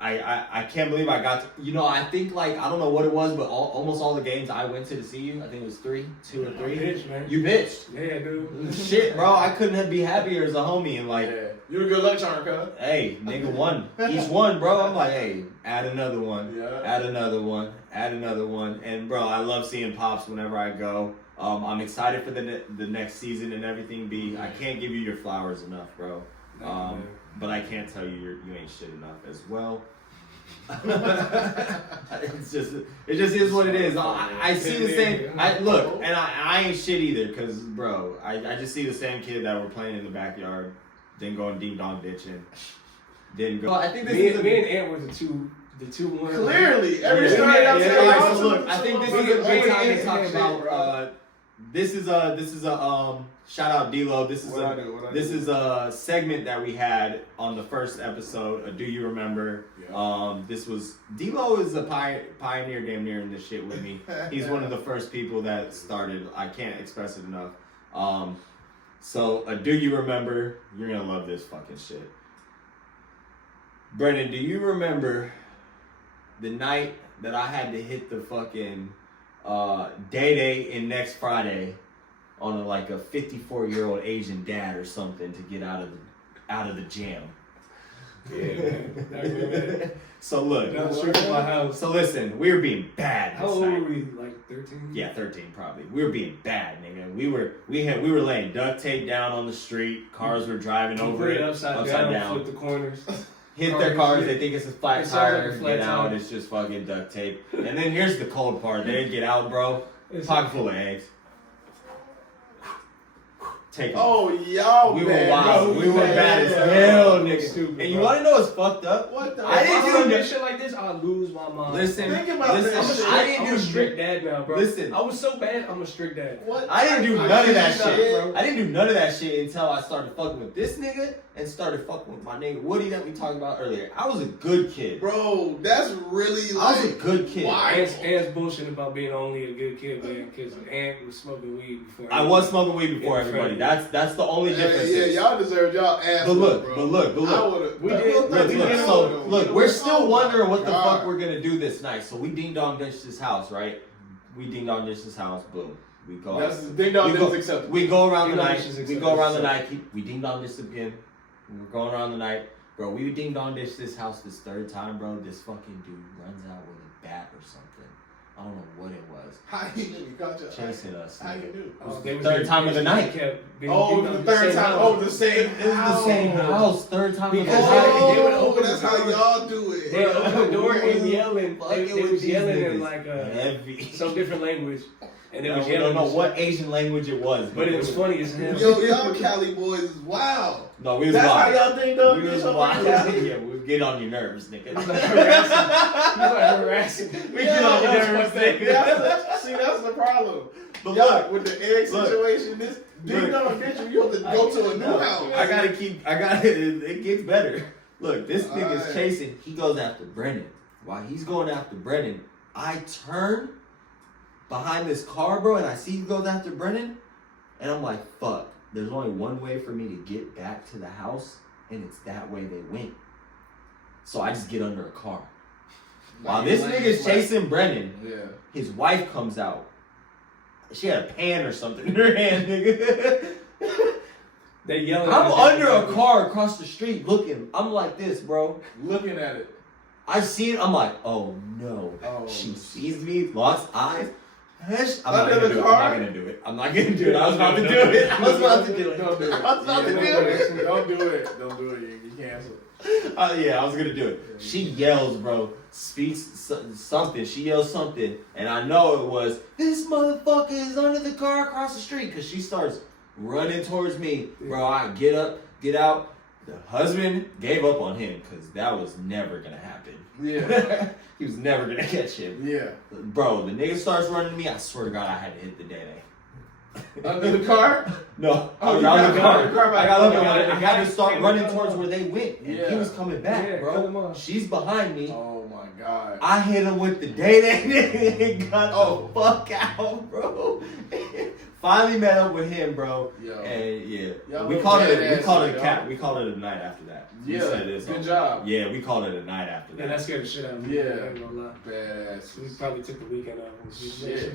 I can't believe I got to, I think like, I don't know what it was, but almost all the games I went to see you, I think it was 2 or 3. Pitch, man. You pitched. Yeah, dude. Shit, bro, I couldn't be happier as a homie and like, Yeah. You're a good luck charm, cuz. hey, nigga won. Each one, bro. I'm like, hey, add another one. Yeah. Add another one. Add another one. And bro, I love seeing Pops whenever I go. I'm excited for the next season and everything. B, I can't give you your flowers enough, bro. But I can't tell you you ain't shit enough as well. It just is what it is. I see the same. I ain't shit either, cause bro, I just see the same kid that were playing in the backyard, then going ding dong ditching, didn't go. I think me and Ant were the two ones. Clearly, every story I'm saying. Alright, so look, I think this is a great time to talk about. This is a shout out D-Lo. This is a segment that we had on the first episode. Do you remember? Yeah. This was D-Lo is a pioneer damn near in this shit with me. He's one of the first people that started. I can't express it enough. So do you remember? You're gonna love this fucking shit. Brennan, do you remember the night that I had to hit the fucking Day in next Friday on a 54-year-old Asian dad or something to get out of the jam? Yeah. So look, down the street from my house. So listen, we were being bad. How old were we? 13? Yeah, 13 probably. We were being bad, nigga. We were laying duct tape down on the street. Cars were driving over it upside down. Flip the corners. Hit their cars, they think it's a flat tire, get out, it's just fucking duct tape. And then here's the cold part, they get out, bro, pocket full of eggs. Take off. Oh, y'all, we were wild. We were bad as hell, nigga. Stupid, and you want to know what's fucked up? What the? I didn't do shit like this. I lose my mind. Listen, think about this. I'm a strict dad now, bro. Listen, I was so bad. I'm a strict dad. What? I didn't do none of that shit. I didn't do none of that shit until I started fucking with this nigga and started fucking with my nigga Woody that we talked about earlier. I was a good kid, bro. That's really I was a good kid. Ant's bullshit about being only a good kid, man. Because Ant was smoking weed before. I was smoking weed before everybody. That's the only difference. Yeah, y'all deserved y'all ass. But look. Look, we're still wondering what the fuck we're gonna do this night. So we ding dong dish this house, right? We ding dong dish this house. Boom. We go. That's ding dong dish acceptable. We go around the night. We go around the night. We ding dong dish again. We're going around the night, bro. We ding dong dish this house this third time, bro. This fucking dude runs out with a bat or something. I don't know what it was. How you do? Chasing us. How you do? Third time of the night. Oh, the third time. Oh, the same house. It was the same house. Third time of the night. Oh, that's how y'all do it. They opened the door and yelling. They was yelling in heavy. some different language. And they was we yelling. don't know what Asian language it was. But it was funny as hell. Yo, y'all Cali boys is wild. No, we was That's wild. how y'all think though? We was wild. Yeah, we get on your nerves, nigga. He's like harassing. We get on your nerves, nigga. See, that's the problem. But y'all, look, with the egg situation, this ding dong ditch, you have to go to a new house. It gets better. Look, this nigga's chasing. He goes after Brennan. While he's going after Brennan, I turn behind this car, bro, and I see he goes after Brennan, and I'm like, fuck. There's only one way for me to get back to the house, and it's that way they went. So I just get under a car. While this nigga's chasing Brennan, his wife comes out. She had a pan or something in her hand, nigga. They yelling. I'm under a car across the street looking. I'm like this, bro. Looking at it. I see it. I'm like, oh no. Oh. She sees me, lost eyes. I'm not Under the car? gonna do it. I'm not gonna do it. I was about to do it. I was about to do it. Don't do it. I was about to do it. Don't do it. Don't do it. You cancel it. Yeah, I was gonna do it. She yells, bro. Speaks something. She yells something, and I know it was this motherfucker is under the car across the street because she starts running towards me, bro. I get up, get out. The husband gave up on him because that was never gonna happen. Yeah. He was never gonna catch him. Yeah. Bro, the nigga starts running to me. I swear to God, I had to hit the day. Under the car? No. Oh, I you got the car. I got up on it. I had to start running towards where they went. And Yeah. he was coming back, bro. She's behind me. Oh my God. I hit him with the day and got the fuck out, bro. Finally met up with him, bro. Yo. And yeah. Y'all We look called it badass, a cap. We called it a night after that. We Yeah. said this Good on- job. Yeah, we called it a night after that. Yeah, that scared the shit out of me. Yeah. I ain't gonna lie. Badass. We probably took the weekend off. Shit.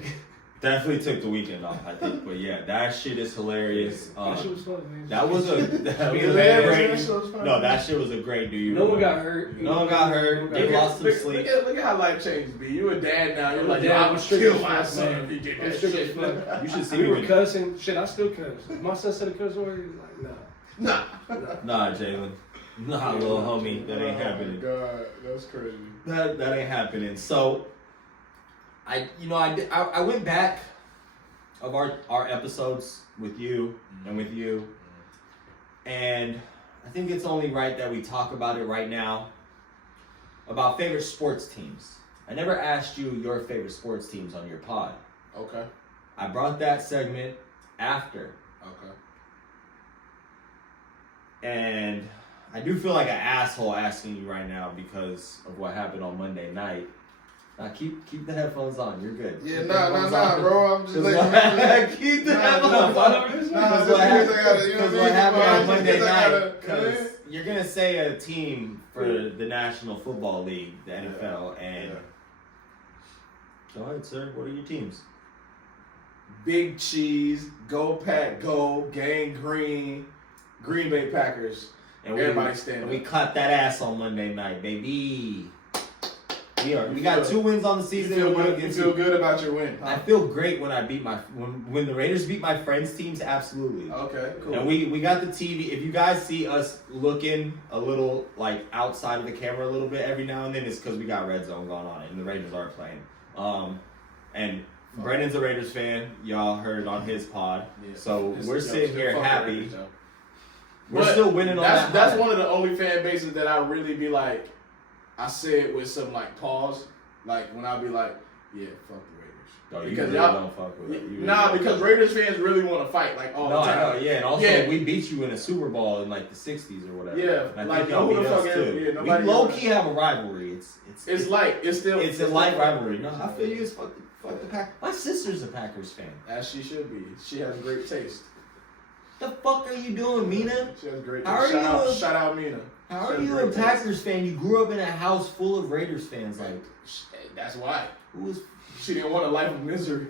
Definitely took the weekend off, I think. But yeah, that shit is hilarious. That shit was fun, man. That was a Yeah, great. that shit was fun. No, that shit was a great dude. No one got hurt. No one got hurt. They lost some sleep. Look at how life changes, B. You a dad now. You're like, Dad, yeah, I'm I'm strictly kill my fun, son man. if he did I'm that strictly shit. fun. You should see We me were when- cussing. Shit, I still cuss. If my son said a cuss word, he was like, nah. Nah, Jalen. Nah, little homie. That ain't happening. Oh my God, that's crazy. That ain't happening. So, I went back of our episodes with you and with you, and I think it's only right that we talk about it right now about favorite sports teams. I never asked you your favorite sports teams on your pod. Okay. I brought that segment after, Okay. and I do feel like an asshole asking you right now because of what happened on Monday night. Now keep the headphones on. You're good. Yeah, Keep the nah, headphones nah, on. bro. I'm just Cause like, keep the Nah, headphones nah, on. just Because because what I happened, gotta, you know because what I what mean? happened Just on Monday because I night, gotta- because you're going to say a team for the National Football League, the NFL, and go ahead, sir. What are your teams? Big Cheese, Go Pack, Go, Gang Green, Green Bay Packers. And Everybody stand we up. caught that ass on Monday night, baby. We got 2 wins on the You season. feel One good? You against feel good about your win? I feel great when I beat when the Raiders beat my friends' teams. Absolutely. Okay, cool. And we got the TV. If you guys see us looking a little like outside of the camera a little bit every now and then, it's because we got Red Zone going on and the Raiders are playing. And Brennan's a Raiders fan. Y'all heard on his pod. Yeah. So Just- we're sitting still here fuck happy. Raiders, though. We're But still winning on that. That's high. one of the only fan bases that I really be like, I say it with some like pause, like when I be like, yeah, fuck the Raiders. No, you because really y'all don't fuck with it. You really nah, don't because fuck Raiders fans really want to fight like all No, the I time. know, yeah, and also Yeah. we beat you in a Super Bowl in like the '60s or whatever. Yeah, and I like, think y'all who the beat fuck us is- too. yeah, nobody We low ever- key have a rivalry. It's like it's still It's a still light fun. rivalry. No, I feel you. It's fuck the Pack. My sister's a Packers fan. As she should be. She has great taste. The fuck are you doing, Mina? She has great How taste. are you- Shout out Mina. How She are has you great a taste. Packers fan? You grew up in a house full of Raiders fans. Like, That's why. who is? She didn't want a life of misery.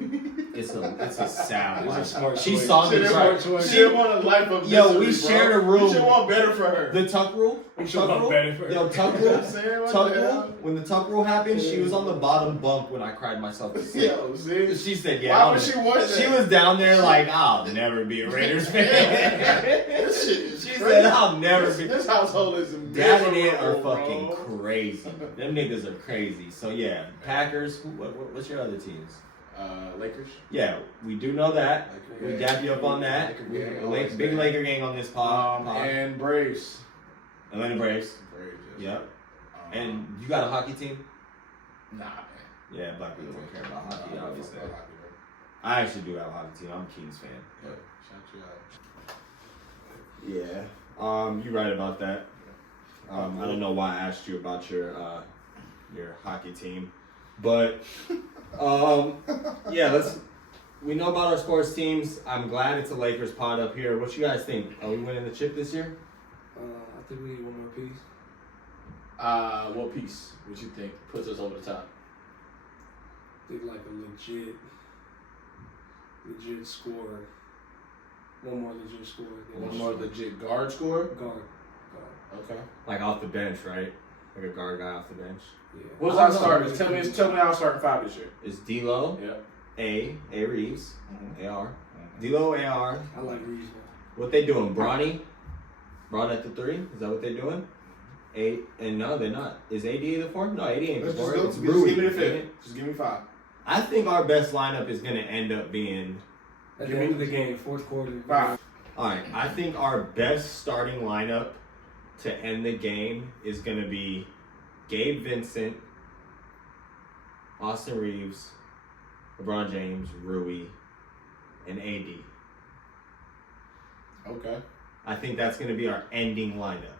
It's a sad It was a life. smart She choice. saw She me didn't try. want- she didn't want a life of misery. Yo, we bro. shared a room. You should want better for her. The tuck rule. You should want better for her. Yo, tuck You know what rule. I'm saying? What Tuck the rule. hell? When the tuck rule happened, she was on the bottom bunk when I cried myself to sleep. Yo, see? She said, "Yeah." Why would she want that? She was down there like, "I'll never be a Raiders fan." This shit is She crazy. said, "I'll never be." This household is Dad and it are miserable, fucking bro. crazy. Them niggas are crazy. So yeah, Packers. What's your other teams? Lakers. Yeah, we do know that. Laker We gang. dap you up on that. Laker We, gang, a always big gang. Laker gang on this pod. And Braves. Atlanta Braves. Braves. Yes. Yep. And you got a hockey team? Nah, man. Yeah, black people don't care about hockey, Nah, obviously. fuck hockey, bro. I actually do have a hockey team. I'm a Kings fan. Yeah, shout you out. Yeah. You're right about that. I don't know why I asked you about your hockey team, but yeah, we know about our sports teams. I'm glad it's a Lakers pod up here. What you guys think? Are we winning the chip this year? I think we need one more piece. What piece would you think puts us over the top? I think like a legit scorer. One more legit scorer. One more legit guard scorer? Guard. Okay. Like off the bench, right? Like a guard guy off the bench. Yeah. What's I our don't know. starters? Tell me our starting five this year. It's D'Lo, Yep. A Reeves, Mhm. AR. D'Lo, AR. I like Reeves. What they doing? Bronny at the 3? Is that what they doing? And no, they're not. Is AD the 4? No, AD ain't the Let's 4. just It's give me Rui. the ain't fifth. it? Just give me five. I think our best lineup is going to end up being. At the end of the game, fourth quarter. Five. All right, I think our best starting lineup to end the game is going to be Gabe Vincent, Austin Reeves, LeBron James, Rui, and AD. Okay. I think that's going to be our ending lineup.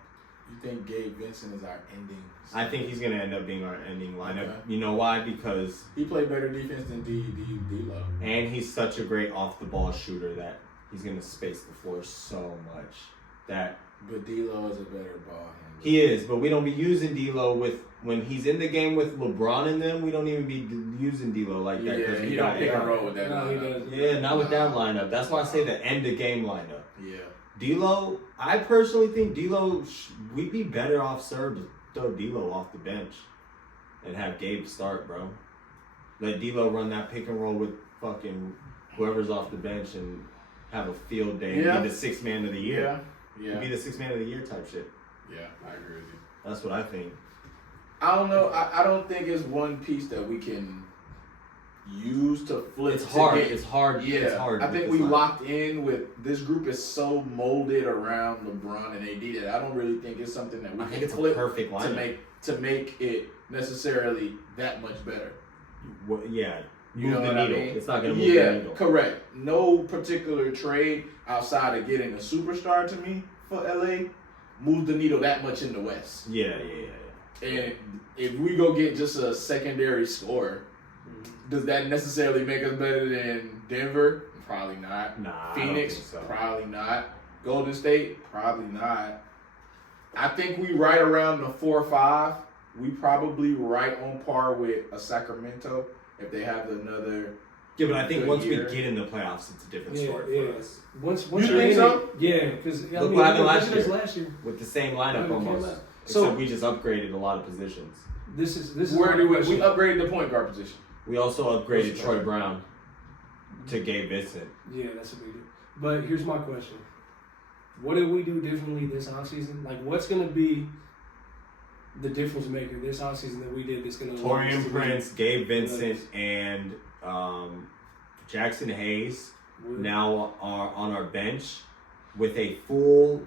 You think Gabe Vincent is our ending? I think he's going to end up being our ending lineup. Okay. You know why? Because He played better defense than D-Lo. and he's such a great off the ball shooter that he's going to space the floor so much. that But D'Lo is a better ball handler. he is, but we don't be using D'Lo when he's in the game with LeBron and them. We don't even be using D'Lo like that. Yeah, he don't pick and roll with that. No, he doesn't. Yeah, not with that lineup. That's why I say the end of game lineup. Yeah. D'Lo, I personally think D'Lo, we'd be better off served to throw D'Lo off the bench and have Gabe start, bro. Let D'Lo run that pick and roll with fucking whoever's off the bench and have a field day and be the sixth man of the year. Yeah. Be the sixth man of the year type shit. Yeah, I agree with you. That's what I think. I don't know. I don't think it's one piece that we can use to flip. It's hard. Get, it's hard. Yeah, It's hard. I think we locked in with this group is so molded around LeBron and AD that I don't really think it's something that we I think can it's a flip perfect lineup to make it necessarily that much better. Well, yeah. You Move know the what I needle. mean? It's not gonna move the needle. Correct. No particular trade outside of getting a superstar to me for LA moves the needle that much in the West. Yeah. And if we go get just a secondary scorer, does that necessarily make us better than Denver? Probably not. Nah. Phoenix? I don't think so. Probably not. Golden State? Probably not. I think we right around the 4 or 5. We probably right on par with a Sacramento if they have another. Yeah, but I think good once year. we get in the playoffs, it's a different story for us. Once You you're think in so? it, yeah, because Look what happened last year. last year. With the same lineup Yeah, almost. came out. Except So- we just upgraded a lot of positions. This is Where my do we question. upgraded the point guard position? We also upgraded What's Troy that? Brown to Gabe Vincent. Yeah, that's a big deal. But here's my question: what did we do differently this offseason? Like, what's gonna be the difference maker this offseason that we did that's gonna allow us Torian to Prince, Gabe Vincent, Nice. and Jackson Hayes win? now are on our bench with a full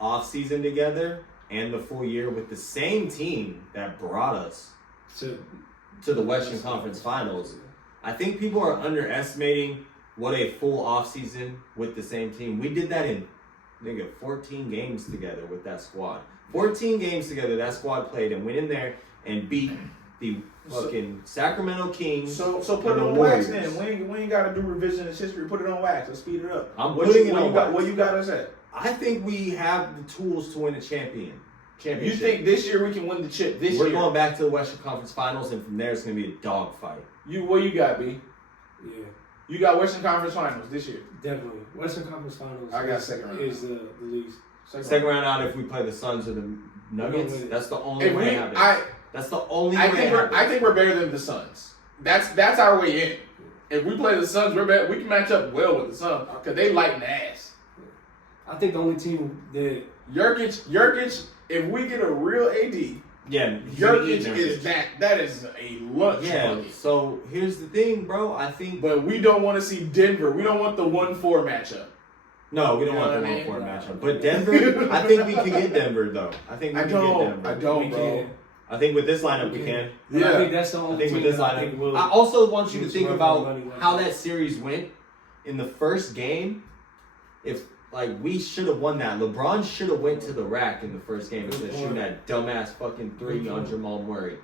offseason together and the full year with the same team that brought us to the Western Conference Finals. I think people are underestimating what a full offseason with the same team. We did that in, I think, 14 games together with that squad. 14 games together that squad played and went in there and beat the fucking Sacramento Kings. So put and it the on Warriors. wax then. We ain't got to do revisionist history. Put it on wax. Let's speed it up. I'm What putting you, it what on you got, wax. What you got us at? I think we have the tools to win a championship. You think this year we can win the chip? This We're year? going back to the Western Conference Finals, and from there it's going to be a dogfight. What you got, B? Yeah, You got Western Conference Finals this year. definitely. Western Conference Finals. I got second round. Is the least. Second round out, if we play the Suns or the Nuggets, win it. that's the only If way we, it happens. That's the only way it happens. I think we're better than the Suns. That's our way in. If we play the Suns, we're better. We can match up well with the Suns because they lighten the ass. I think the only team that Jokic. If we get a real AD, Yeah, he's gonna eat Jokic is that is a lunch Yeah, bucket. so here's the thing, bro. I think But we don't want to see Denver. We don't want the 1-4 matchup. no, we don't You want know the what I 1-4 mean? matchup. But Denver, I think we can get Denver though. I think we I can don't, get Denver. we bro. can. I think with this lineup we can. But I think that's the I only think team with this that I think lineup, will. I also want you to lose think money about like how that. that series went in the first game. If like we should have won that, LeBron should have went to the rack in the first game instead of shooting that dumbass fucking 3 on Jamal Murray.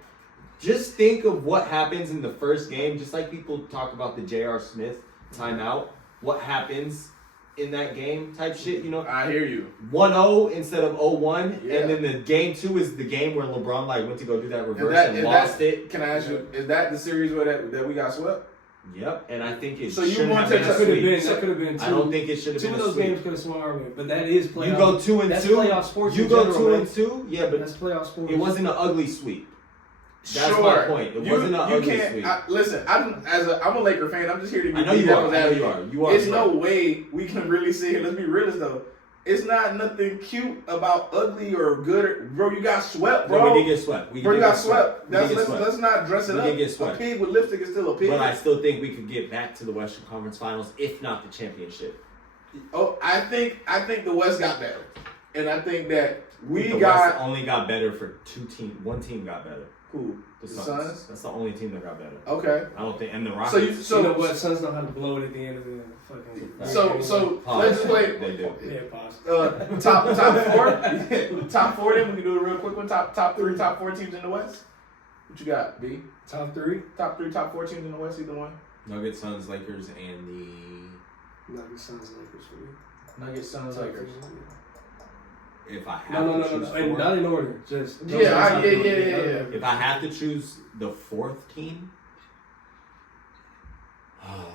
Just think of what happens in the first game. Just like people talk about the J.R. Smith timeout, what happens in that game type shit. You know, I hear you. 1-0 instead of 0-1, Yeah. and then the game 2 is the game where LeBron like went to go do that reverse Is and that- lost it. Can I ask you? Is that the series where that we got swept? Yep, and I think it So you shouldn't want have to- been a That could have sweep. been. That could have been. Two, I don't think it should have two been of a those sweep. games could have swung our way, but that is playoff. You go 2 and That's 2. playoff sports. You in go general, 2 man. and 2. Yeah, but That's playoff sports. it wasn't an ugly sweep. That's sure. my point. It wasn't an ugly sweep. Listen, I'm a Laker fan. I'm just here to be I know you devil's are. I know you advocate. are. You are. It's no way we can really sit here. Let's be realists though. It's not nothing cute about ugly or good. Bro, you got swept, bro. No, we did get swept. Bro, you got swept. Let's Let's not dress it We up. did get swept. A pig with lipstick is still a pig. But I still think we could get back to the Western Conference Finals, if not the championship. Oh, I think the West got better, and I think that we the got West only got better for 2 teams. One team got better. who? The The Suns. Suns? That's the only team that got better. Okay. I don't think. And the Rockets. So You know what? Suns know how to blow it at the end of the fucking. so Pause. let's just play. They do. Yeah, pause. Top four. Top four. Then we can do a real quick one. Top three, top 4 teams in the West. What you got, B? Top three. Top 3, top 4 teams in the West. Either one. Nuggets, Suns, Lakers, and the Nuggets, Suns, Lakers for me. Nuggets, Suns, Lakers. if I have No. to choose And four, not in order. Just Yeah. if I have to choose the fourth team,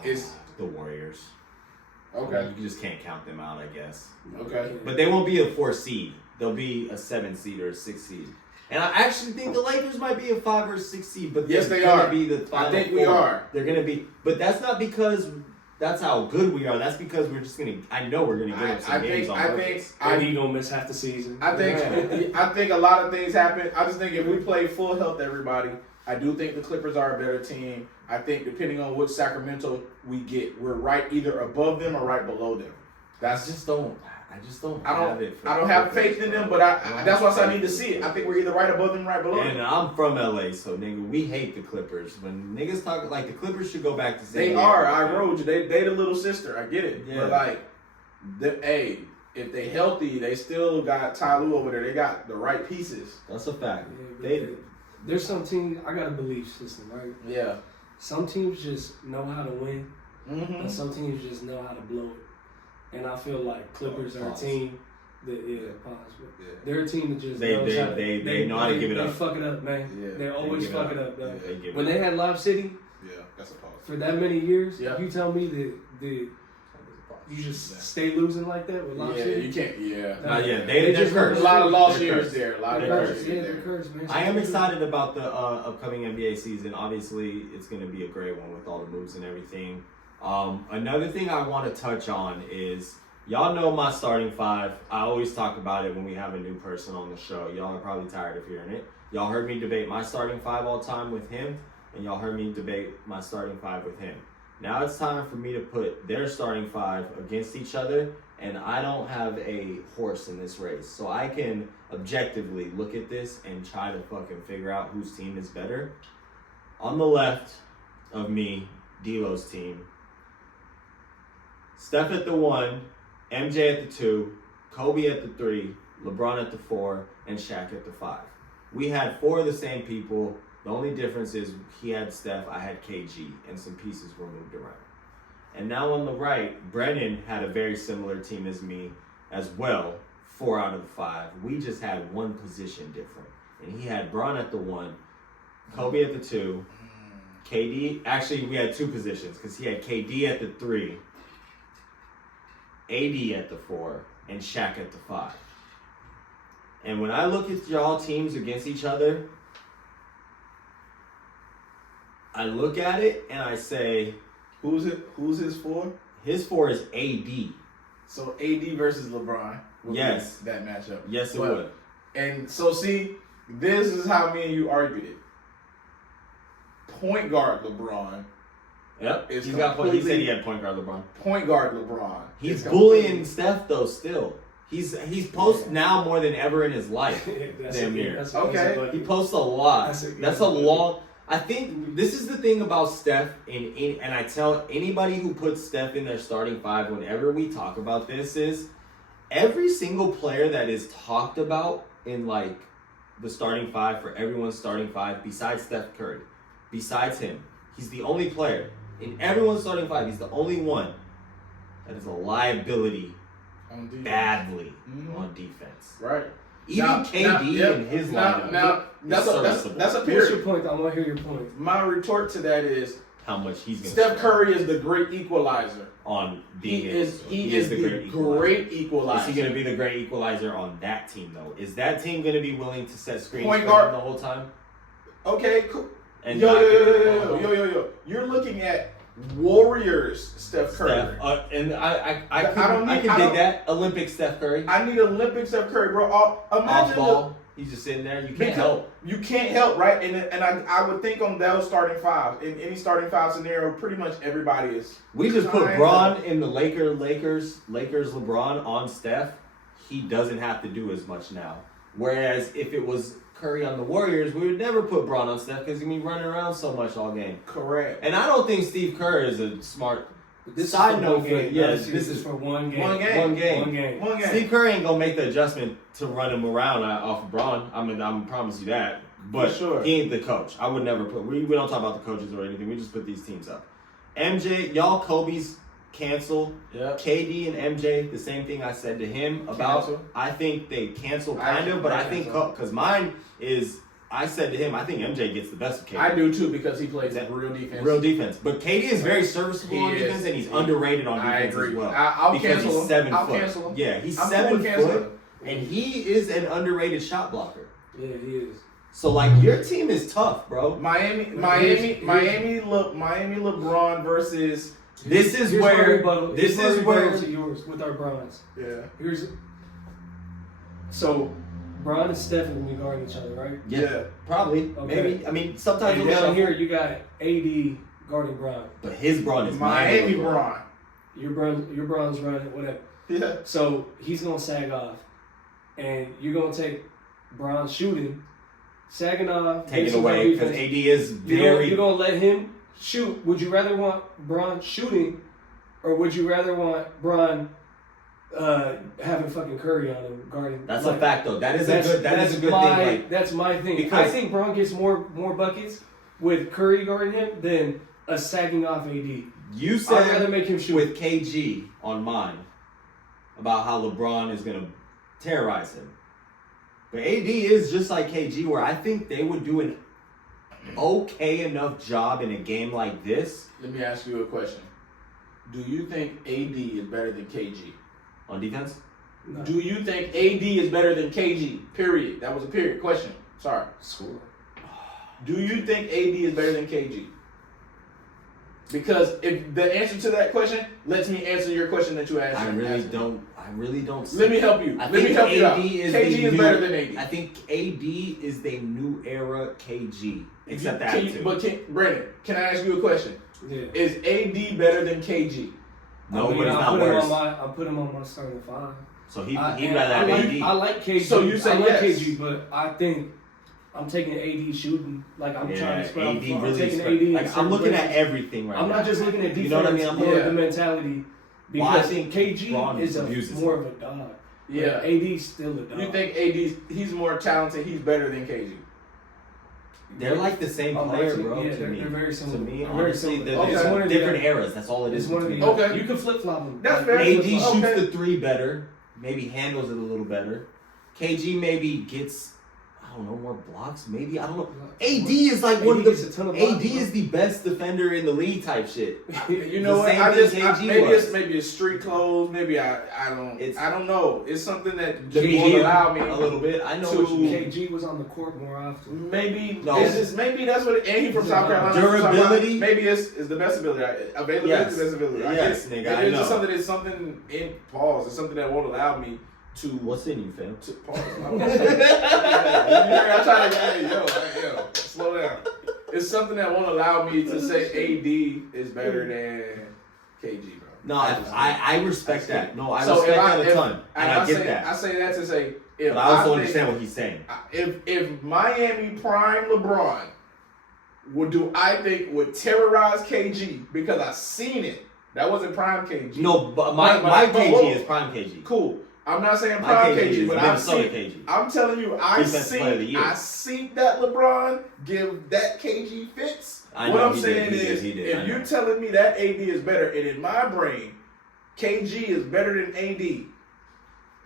It's the Warriors. okay. You just can't count them out, I guess. Okay. But they won't be a 4 seed. They'll be a 7 seed or a 6 seed. And I actually think the Lakers might be a 5 or 6 seed, but Yes, they're they gonna are. be the final I think four. we are. They're gonna be, but that's not because that's how good we are. That's because we're just gonna. I know we're gonna give up some games on purpose. And he gonna miss half the season. I think a lot of things happen. I just think if we play full health, everybody, I do think the Clippers are a better team. I think depending on which Sacramento we get, we're right either above them or right below them. I just don't I have it. don't have faith in them, but that's why I need to see it. I think we're either right above them, or right below And them. I'm from LA, so nigga, we hate the Clippers. When niggas talk like the Clippers should go back to San They Diego. are. I rode you. They the little sister. I get it. Yeah. But like, if they healthy, they still got Ty Lue over there. They got the right pieces. That's a fact. Yeah, there's some teams. I got a belief system, right? Yeah. Some teams just know how to win, Mm-hmm. and some teams just know how to blow it. And I feel like Clippers are a Pause. team that Yeah. they're a team that just They knows how to, they know how to give it They up. fuck it up, man. Yeah. They always give it fuck up. it up, though. Yeah. They give When it they up. had Live City Yeah, that's a pause. for that many years, Yeah. you tell me that you just stay losing like that with Live Yeah, City. you can't. Yeah. Yeah, They they're just cursed. A lot of lost They're years cursed. there. A lot of They're lost cursed. years Yeah, there. they're cursed, man. I am excited about the upcoming NBA season. Obviously, it's going to be a great one with all the moves and everything. Another thing I want to touch on is, y'all know my starting five. I always talk about it when we have a new person on the show. Y'all are probably tired of hearing it. Y'all heard me debate my starting five all time with him, and y'all heard me debate my starting five with him. Now it's time for me to put their starting five against each other, and I don't have a horse in this race. So I can objectively look at this and try to fucking figure out whose team is better. On the left of me, D'Lo's team, Steph at the 1, MJ at the 2, Kobe at the 3, LeBron at the 4, and Shaq at the 5. We had 4 of the same people. The only difference is he had Steph, I had KG, and some pieces were moved around. And now on the right, Brennan had a very similar team as me as well, 4 out of the 5. We just had one position different. And he had Bron at the 1, Kobe at the 2, KD, actually we had 2 positions because he had KD at the 3, AD at the 4, and Shaq at the 5. And when I look at y'all teams against each other, I look at it and I say, Who's his 4? his 4 is AD. So AD versus LeBron. would be Yes. that matchup. Yes, it But- would. And so see, this is how me and you argued it. Point guard LeBron. Yep. It's He said he completely- had point guard LeBron. Point guard LeBron. He's is bullying Steph though still. He's posts Yeah. now more than ever in his life. That's Damn a- near. that's Okay. a- He posts a lot. That's That's a- a long. I think this is the thing about Steph, and I tell anybody who puts Steph in their starting 5 whenever we talk about this is every single player that is talked about in like the starting 5 for everyone's starting 5 besides Steph Curry, besides him, he's the only player in everyone's starting 5. He's the only one that is a liability on defense. badly Mhm. on defense. Right. Even Now- KD now- and his now- lineup now, is that's a serviceable. period. What's your point? I want to hear your point. My retort to that is How much he's gonna Steph score Curry is the great equalizer. on being He able is to- he is the great equalizer. Is he going to be the great equalizer on that team though? Is that team going to be willing to set screens Point for guard. him the whole time? Okay, cool. And Yo, not yo, give yo, it yo, the ball? yo, yo, yo, yo. You're looking at Warriors Steph Curry. Steph, and I I don't need- can I dig don't- that Olympic Steph Curry I need Olympic Steph Curry, bro. off Imagine ball. He's just sitting there. You can't because help. you can't help, right? And I would think on those starting 5 in any starting 5 scenario, pretty much everybody is. We just put kinda- Bron in the Lakers LeBron on Steph. He doesn't have to do as much now. Whereas if it was Curry on the Warriors, we would never put Bron on Steph because he's gonna be running around so much all game. Correct. And I don't think Steve Kerr is a smart. This Side is for note one for- game. yes, This this is is for one game. One game. One game. One game. One game. Steve Kerr ain't gonna make the adjustment to run him around off of Bron. I'm promise you that. But For sure. he ain't the coach. I would never put. We don't talk about the coaches or anything. We just put these teams up. MJ, y'all Kobe's cancel. Yep. KD and MJ, the same thing I said to him about. Cancel. I think they cancel kind of, but I think cancel. because mine is. I said to him, I think MJ gets the best of KD. I do too because he plays real defense. Real defense. But KD is very serviceable on defense, and he's underrated on defense as well. I'll because cancel he's him. 7 I'll foot. cancel him. Yeah, he's I'm 7 cool with canceling foot, him. and he is an underrated shot blocker. Yeah, he is. So like your team is tough, bro. Miami, LeBron versus. This is Here's my where rebuttal. this Here's is my rebuttal where to yours with our Browns. Yeah. So Bron and Steph are gonna be guarding each other, right? yeah, probably Okay. maybe. I mean, sometimes And he'll down shuffle, here you got AD guarding Bron. but his Braun is Miami LeBron. Bron. Your Bron's running whatever. Yeah. So he's gonna sag off, and you're gonna take Bron shooting, sagging off, Take it getting some away more because defense. AD is You're very. gonna let him shoot. Would you rather want Bron shooting, or would you rather want Bron having fucking Curry on him guarding? That's like, a fact though. That is a good thing. Like, that's my thing. because- I think Bron gets more buckets with Curry guarding him than a sagging off AD. you I'd rather said make him shoot. with KG on mine about how LeBron is gonna terrorize him, but AD is just like KG, where I think they would do an okay enough job in a game like this Let me ask you a question. Do you think AD is better than KG? on defense. No. Do you think AD is better than KG? Period. That was a period question. Sorry. Score. Do you think AD is better than KG? Because if the answer to that question lets me answer your question that you asked. I really don't. See Let me help you. I Let me think help you out. AD is KG the is new- better than AD. I think AD is the new era KG, except the Can you- attitude. But Brennan, can I ask you a question? Yeah. Is AD better than KG? No, I mean, but it's I'll not put him worse. I'll put him on my starting five. So he'd And rather have AD. I like KG. So you say I like yes. KG, but I think I'm taking AD shooting. Like I'm trying to spread out the floor. I'm taking AD. in Like I'm certain looking at places. everything right now. I'm not just looking at defense. You know what I mean? I'm more looking- at the mentality. Well, I Because think KG Braun is abuses more him. of a dog. Yeah. But AD's still a dog. You think AD he's more talented? He's better than KG. They're like the same Oh, player, they- bro. yeah, to they're me, very similar. To me, They're very honestly, similar. they're Okay. just It's one of the- different eras. That's all it is. It's one of the between them. Okay. You can flip flop them. That's fair. AD shoots Okay. the three better. Maybe handles it a little better. KG maybe gets, I don't know, more blocks. Maybe I don't know. AD is like one of AD gets a ton the. of blocks, AD is the best defender in the league type shit. You know The what? same I thing just KG maybe it's street clothes. Maybe I don't know. It's something that The won't medium, allow me a little bit. I know to- what you mean. KG was on the court more often. Maybe No. it's just maybe that's what. And he from South Carolina. Durability? Maybe it's the best ability. Availability Yes. is the best ability. I Yes, guess. nigga, And I it's just know. something. It's something in pause. It's something that won't allow me to. What's in you, fam? To pause. I try to hey, yo, slow down. It's something that won't allow me to say AD is better than KG, bro. No, I respect that. No, I So respect if that a ton, and I get say, that. I say that to say if But I also think- understand what he's saying. If Miami prime LeBron would terrorize KG because I seen it. That wasn't prime KG. No, but my but KG whoa. is prime KG. Cool. I'm not saying My prime KG KG, is but Minnesota KG. I'm telling you, Defensive player of the year. I seen that LeBron give that KG fits. I What know I'm he saying did, he is, did, he did, I if know. you're telling me that AD is better, and in my brain, KG is better than AD,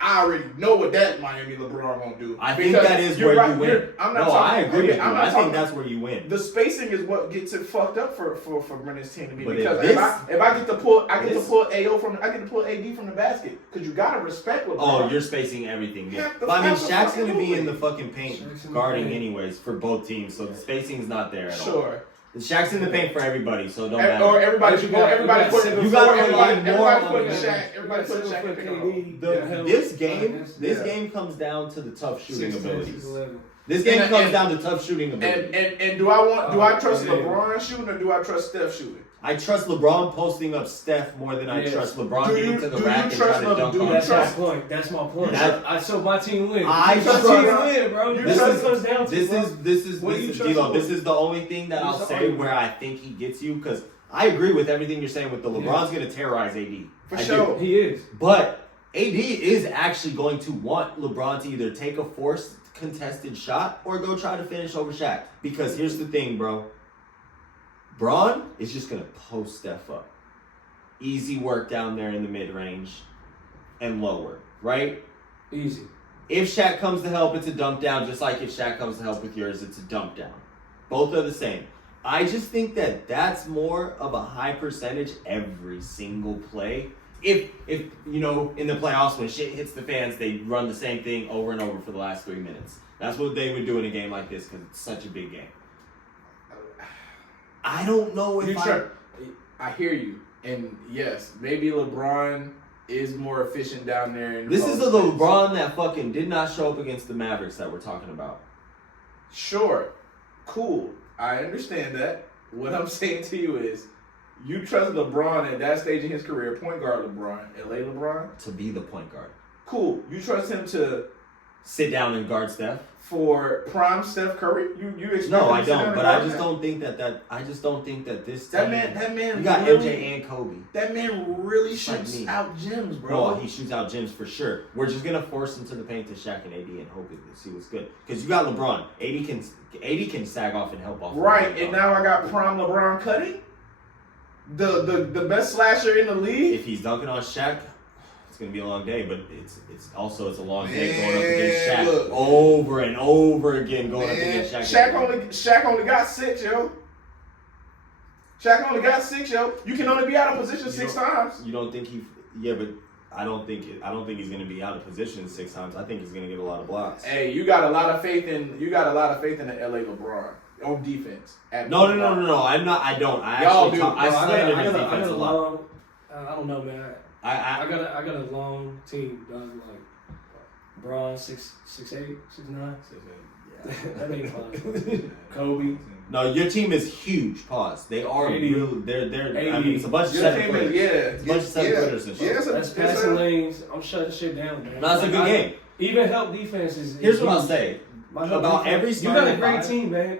I already know what that Miami LeBron gonna do. I think Because that is you're where right, you win. you're- I'm not No, talking- I agree with you. I'm not I think talking- that's where you win. The spacing is what gets it fucked up for Brennan's team to me. But Because if if I get to pull AD from the basket because you gotta respect LeBron. Oh, you're spacing everything. Yeah. Have to- But I mean, have to Shaq's fucking gonna be do in it. the fucking paint Shaq's in the guarding paint. anyways for both teams, so the spacing's not there at all. Sure. Shaq's in the paint for everybody, so don't Or matter. everybody putting You gotta rely more on putting the- Shaq. Everybody putting Shaq in pick and roll. This game Yeah. comes down to the tough shooting 16, abilities. 11. This game And- comes and- down to tough shooting abilities. And do I trust yeah. LeBron shooting or do I trust Steph shooting? I trust LeBron posting up Steph more than I Yes. trust LeBron Do getting you- to the do you rack and trust trying to dunk LeBron? on That's him. my point. That's my point. That- So my team wins. I My trust- team win, bro. You This trust- is what it comes down to. This bro. is What do you trust D'Lo. him This with? is the only thing that I'll What's the say argument? where I think he gets you, because I agree with everything you're saying with the LeBron's gonna terrorize AD. For I do. sure. He is. But AD is actually going to want LeBron to either take a forced contested shot or go try to finish over Shaq. Because here's the thing, bro. Bron is just gonna post Steph up. easy work down there in the mid-range and lower, right? Easy. If Shaq comes to help, it's a dump down, just like if Shaq comes to help with yours, it's a dump down. Both are the same. I just think that that's more of a high percentage every single play. If you know, in the playoffs when shit hits the fans, they run the same thing over and over for the last 3 minutes. That's what they would do in a game like this because it's such a big game. I don't know if I hear you. And yes, maybe LeBron is more efficient down there. This is the LeBron that fucking did not show up against the Mavericks that we're talking about. Sure. Cool. I understand that. What I'm saying to you is, you trust LeBron at that stage in his career, point guard LeBron, LA LeBron. To be the point guard. Cool. You trust him to sit down and guard Steph? For prime Steph Curry? You expect No, him I to sit down don't. and But guard I just him? don't think that this That team, man you got really, MJ and Kobe. That man really Like shoots me. out gems, bro. No, he shoots out gems for sure. We're just gonna force him to the paint to Shaq and AD and hope it see what's good. Because you got LeBron. AD can sag off and help off. Right, and now I got prime LeBron cutting. The best slasher in the league. If he's dunking on Shaq, it's gonna be a long day. But it's a long day going up against Shaq look. over and over again going up against Shaq. Shaq only got 6, yo. Shaq only got 6, yo. You can only be out of position 6 times. You don't think he? Yeah, but I don't think he's gonna be out of position 6 times. I think he's gonna get a lot of blocks. Hey, you got a lot of faith in the LA LeBron on defense. No. I'm not. I don't. I Y'all actually do. I Bro, slander his I defense got a a lot. long. I don't know, man. I I got a long team, dog. Like Braun 6'8", 6'9". That ain't fun. Kobe. No, your team is huge. Pause. They are 80. real. They're. I 80. mean, it's a bunch of Your 7 team footers. is, It's a bunch of 7 footers and shit. That's passing lanes. I'm shutting shit down, man. No, it's a good game. Even help defense is. Here's what I'll huge. say My help about defense- every You got a starting great five. team, man.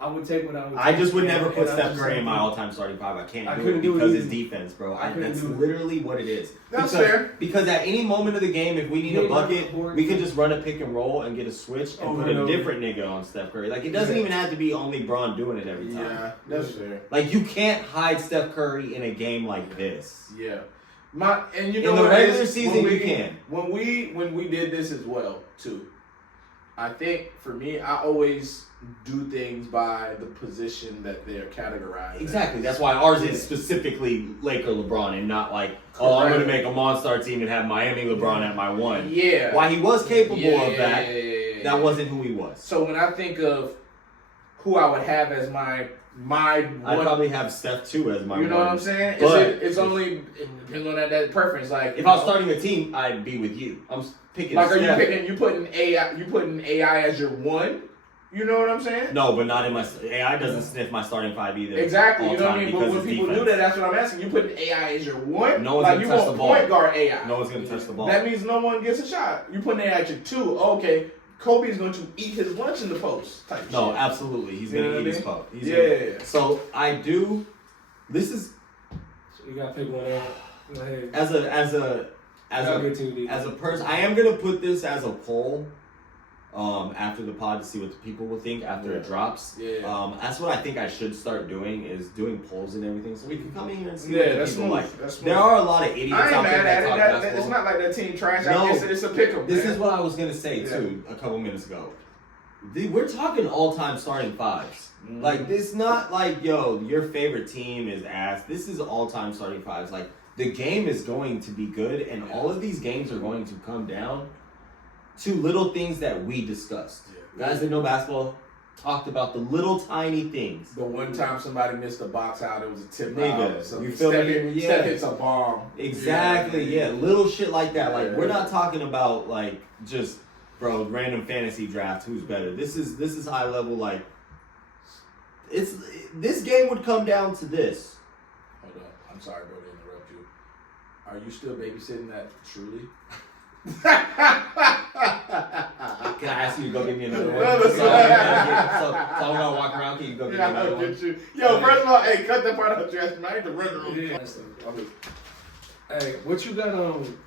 I would take what I would. I just would take, never and put I Steph just Curry in don't my think- all-time starting 5. I can't I do couldn't it do it because either. it's defense, bro. I couldn't That's do it. literally what it is. That's because, fair. Because at any moment of the game, if we need a Yeah, bucket, board. we could just run a pick and roll and get a switch and Over put and a over. different nigga on Steph Curry. Like, it doesn't Yeah. even have to be only Braun doing it every time. Yeah, that's fair. Like, you can't hide Steph Curry in a game like this. Yeah. And you In know the what it regular is? season, When you can. When we did this as well too. I think for me, I always do things by the position that they're categorized. Exactly. as. That's why ours is specifically Laker LeBron and not like, oh, I'm going to make a Monster team and have Miami LeBron at my 1. Yeah. While he was capable Yeah, of that, yeah. that wasn't who he was. So when I think of who I would have as my I'd one, probably have Steph too as my you know one. what I'm saying? But It's only it depends on that preference. Like if I was starting a team, I'd be with you. I'm picking. like, are Steph. you putting AI as your 1? You know what I'm saying? No, but not in my. AI doesn't sniff my starting 5 either. Exactly, all you know what I time mean? But because when it's people do defense. that, that's what I'm asking. You putting AI as your 1? No one's like gonna you touch want the ball. point guard AI. No one's gonna touch the ball. That means no one gets a shot. You putting AI at your 2. Okay, Kobe's going to eat his lunch in the post type No, shit. absolutely. He's You know gonna what eat I his mean? pup. He's Yeah. gonna- So I do. This is So you gotta pick one out. Go ahead. as a person. I am gonna put this as a poll. After the pod to see what the people will think after it drops. Yeah. That's what I think I should start doing is doing polls and everything so we can come in here and see Yeah, what that's people smooth. like. That's smooth. There are a lot of idiots I ain't out there mad that at talk it. basketball. It's not like that team trash. No. I guess it's a pick-em. This man. is what I was gonna say too a couple minutes ago. We're talking all-time starting 5s. Mm-hmm. Like this, not like yo, your favorite team is ass. This is all-time starting 5s. Like the game is going to be good, and all of these games are going to come down to little things that we discussed. Guys that know basketball talked about the little tiny things. The one time somebody missed a box out, it was a tip Nigga, out. So you feel me? Yeah. Steph hits a bomb. Exactly, yeah. Little shit like that. Like Yeah. we're not talking about like just bro random fantasy draft who's better. This is high level. Like this game would come down to this. Hold up. I'm sorry, bro, to interrupt you. Are you still babysitting that truly? Can I ask you to go get me another one? No, So I'm gonna walk around. Can you go get me another one? you. Yo, first of all, hey, cut that part out, Justin. I ain't the runner on Yeah. Hey, what you got on?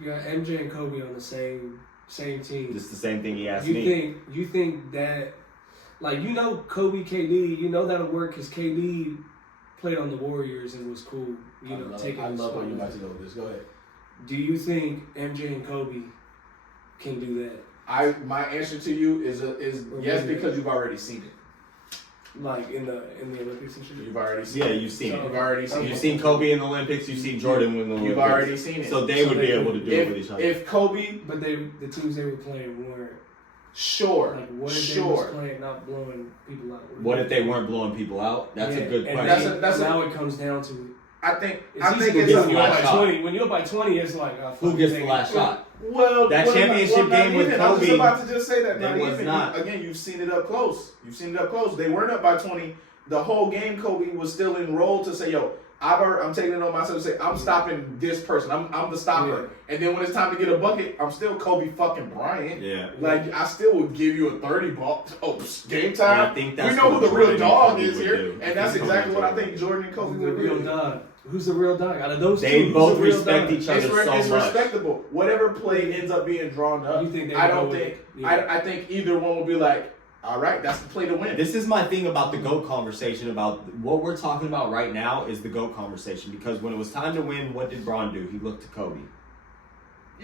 You got MJ and Kobe on the same team. Just the same thing he asked You me. think that like, you know, Kobe, KD, you know that'll work because KD played on the Warriors and was cool. You know, taking. I love how you about to go with this. Go ahead. Do you think MJ and Kobe can do that? My answer to you is yes, because you've already seen it. Like in the Olympics and shit. You've already seen Yeah, it. you've seen it. You've already seen it. You've seen Kobe in the Olympics. You've seen Jordan win the Olympics. You've already seen it. So they would be able to do it with each other. If Kobe, But the teams they were playing weren't. sure, Like, what if they was playing not blowing people out? What if they weren't blowing people out? That's a good and question. now it comes down to. I think It's it's when you're up last by shot. 20. When you're up by 20, it's like Who gets the last shot? Well, That championship game with I was Kobe, just about to just say that. that was not. Again, you've seen it up close. They weren't up by 20. The whole game, Kobe was still enrolled to say, "Yo, I'm taking it on myself to say I'm stopping this person. I'm the stopper." Yeah. And then when it's time to get a bucket, I'm still Kobe fucking Bryant. Yeah. Like, I still would give you a 30 ball. Oh, game And I time. think that's We know what who the real Jordan and dog Kobe is would here, do. and that's exactly what I think Jordan and Kobe Who's the would real do. dog? Who's the real dog? Out of those They two, both who's the real respect dog? each other so It's much. respectable. Whatever play ends up being drawn up, You think they I would don't go with think. it? Yeah. I think either one will be like, all right, that's the play to win. This is my thing about the GOAT conversation. About what we're talking about right now is the GOAT conversation. Because when it was time to win, what did Bron do? He looked to Kobe.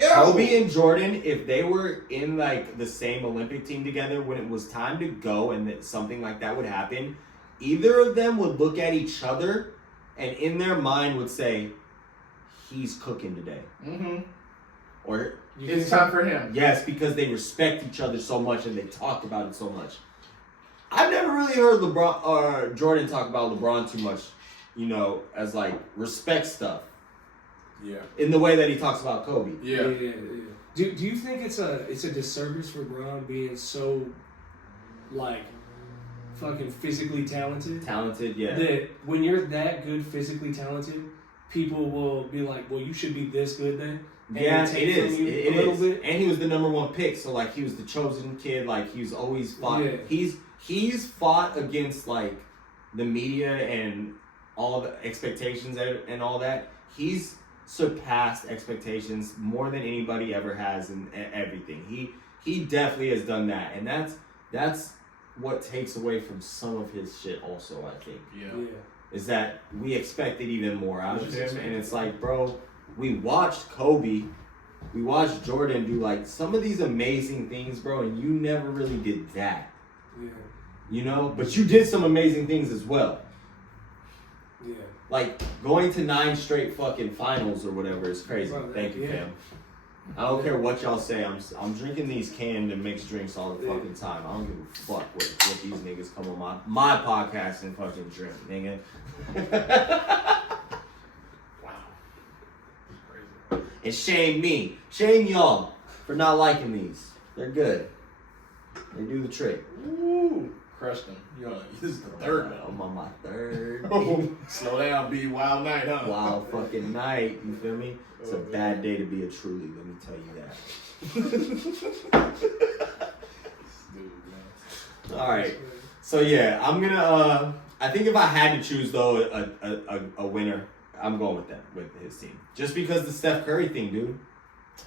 Kobe and Jordan, if they were in like the same Olympic team together, when it was time to go and that something like that would happen, either of them would look at each other and in their mind would say, he's cooking today. Mm-hmm. Or It's time for him. yes, because they respect each other so much and they talked about it so much. I've never really heard LeBron or Jordan talk about LeBron too much, you know, as like respect stuff. Yeah. In the way that he talks about Kobe. Yeah. Do you think it's a disservice for Bron being so like fucking physically talented? Talented, yeah. That when you're that good physically talented, people will be like, well, you should be this good then. And Yeah, take it from is. you It a little is. bit. And he was the number one pick, so like he was the chosen kid. Like he's always fought. Yeah. He's fought against like the media and all the expectations and all that. He's surpassed expectations more than anybody ever has in everything. He definitely has done that, and that's what takes away from some of his shit. Also, I think. Yeah. Is that we expected even more out of him, and it's like, bro, we watched Kobe, we watched Jordan do like some of these amazing things, bro, and you never really did that, Yeah. you know? But you did some amazing things as well. Yeah. Like going to 9 straight fucking finals or whatever is crazy. Bro, Thank you, yeah. fam. I don't care what y'all say. I'm drinking these canned and mixed drinks all the fucking time. I don't give a fuck what these niggas come on my podcast and fucking drink, nigga. And shame me. Shame y'all for not liking these. They're good. They do the trick. Ooh, crushed him. This is the third one. I'm on my third. Slow down, B. Wild night, huh? Wild fucking night. You feel me? It's a bad day to be a truly. Let me tell you that. Dude, man. All right. So yeah, I'm gonna. I think if I had to choose though a winner, I'm going with that with his team. Just because the Steph Curry thing, dude.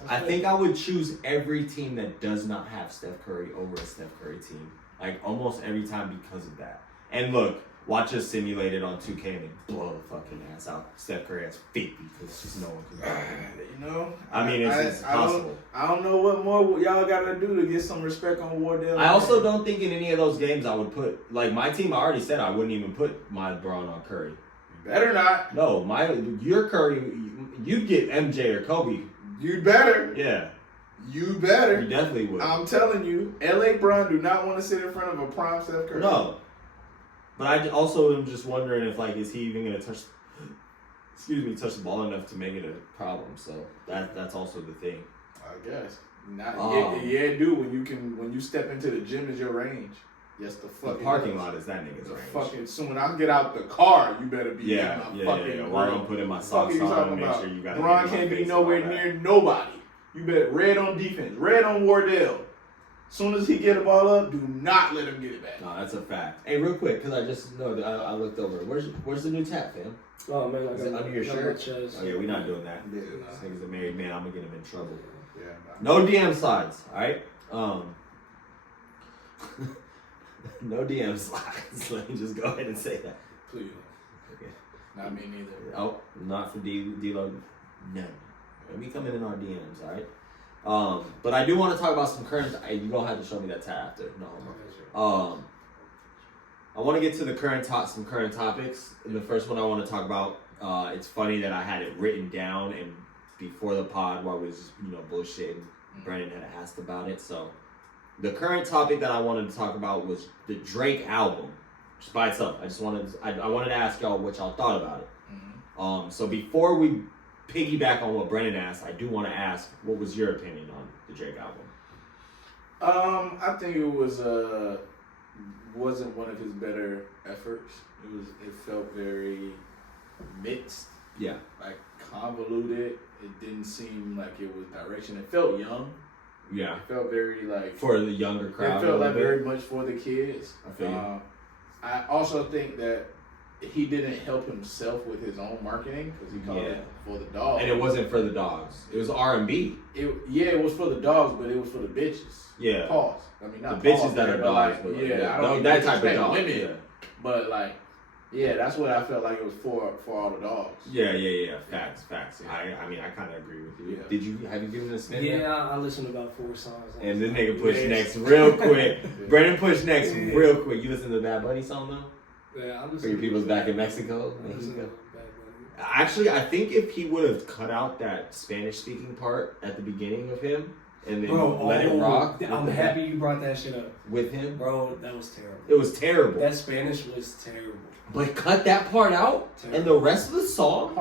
I think I would choose every team that does not have Steph Curry over a Steph Curry team. Like almost every time because of that. And look, watch us simulate it on 2K and they blow the fucking ass out. Steph Curry has 50 because just no one can guard him. You know? I mean, it's possible. I don't know what more y'all gotta do to get some respect on Wardell. I also don't think in any of those games I would put, like my team, I already said I wouldn't even put my LeBron on Curry. Better not. No, your Curry, you'd get MJ or Kobe. You better. Yeah, You better. you definitely would. I'm telling you, LA Bron do not want to sit in front of a prime Steph Curry. No. But I also am just wondering if, like, is he even going to touch the ball enough to make it a problem? So that's also the thing. I guess. Yeah, dude. When you step into the gym is your range. Yes, the The fucking parking lot is that nigga's The range. fucking soon when I get out the car, you better be Yeah. While I'm putting my socks on, make sure you got. Bron can't be nowhere near nobody. You bet red on defense, red on Wardell. Soon as he get the ball up, do not let him get it back. No, that's a fact. Hey, real quick, because I just know I looked over. Where's the new tap, fam? Oh man, Is it under your shirt? Chest. Oh yeah, we're not doing that. Yeah, This nigga's a married man. I'm gonna get him in trouble. Yeah, No DM sides, all right? No DM slides. Let me just go ahead and say that. Please. Okay. Not me neither. Oh, not for D-Lo. No. We coming in our DMs, all right? But I do want to talk about some current. You gonna have to show me that tab after. No homework. I want to get to some current topics. And the first one I want to talk about. It's funny that I had it written down, and before the pod, while I was bullshitting, Brennan had asked about it. So the current topic that I wanted to talk about was the Drake album, just by itself. I wanted to ask y'all what y'all thought about it. Mm-hmm. So before we piggyback on what Brennan asked, I do want to ask, what was your opinion on the Drake album? I think it wasn't one of his better efforts. It felt very mixed. Yeah. Like convoluted. It didn't seem like it was direction. It felt young. Yeah. It felt very like for the younger crowd. It felt like very much for the kids. I feel you. I also think that he didn't help himself with his own marketing because he called it for the dogs. And it wasn't for the dogs. It was R&B. It was for the dogs, but it was for the bitches. Yeah. Pause. I mean, not the bitches pause that there, are dogs. but But I don't that type of dog. women. Yeah. But like, that's what I felt like it was for all the dogs. Yeah. Facts. Yeah. I kind of agree with you. Yeah. Have you given a spin? Yeah, I listened to about 4 songs. And this nigga pushed next real quick. Brennan pushed next real quick. You listen to the Bad Bunny song though? Yeah, I listened. For your people's back in Mexico. Mexico. Actually, I think if he would have cut out that Spanish-speaking part at the beginning of him and then let it rock. I'm happy you brought that shit up. With him? Bro, that was terrible. It was terrible. That Spanish was terrible. But cut that part out, and the rest of the song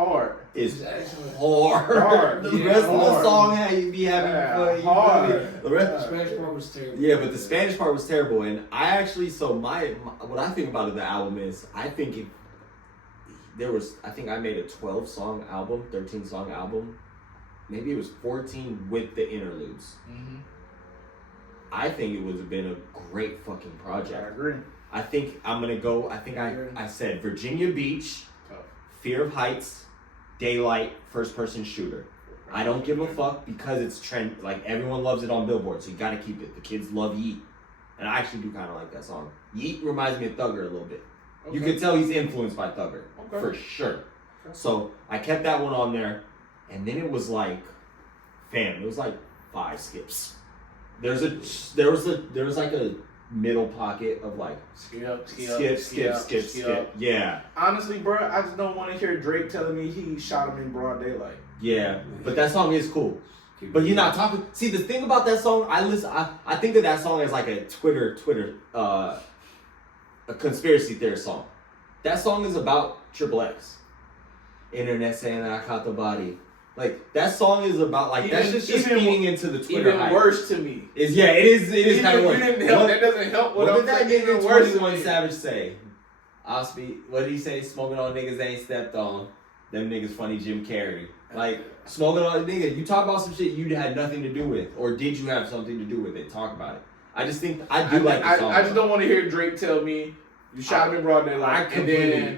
is hard. The rest of the song had you be having fun. Hard. The Spanish part was terrible. Yeah, but the Spanish part was terrible. And I actually, what I think about the album is, I think I made a 12-song album, 13-song album. Maybe it was 14 with the interludes. Mm-hmm. I think it would have been a great fucking project. I agree. I think I'm going to go, I said Virginia Beach, Fear of Heights, Daylight, First Person Shooter. I don't give a fuck because it's trend, like everyone loves it on Billboard, so you got to keep it. The kids love Yeet. And I actually do kind of like that song. Yeet reminds me of Thugger a little bit. Okay. You could tell he's influenced by Thugger, for sure. Okay. So I kept that one on there, and then it was like, it was like 5 skips. There was like a middle pocket of like skip. Yeah. Honestly, bro, I just don't want to hear Drake telling me he shot him in broad daylight. Yeah, but that song is cool. But you're not talking. See, the thing about that song, I think of that song as like a a conspiracy theorist song. That song is about XXX. Internet saying that I caught the body. Like, that song is about, like, that's just feeding into the Twitter Even hype. Worse to me. It is kind of worse. That doesn't help what I'm saying. What did that nigga 21 Savage say? What did he say? Smoking on niggas they ain't stepped on. Them niggas funny Jim Carrey. Like, smoking on nigga, you talk about some shit you had nothing to do with. Or did you have something to do with it? Talk about it. I just think, I like the song. I just don't want to hear Drake tell me, you shot him in broad daylight.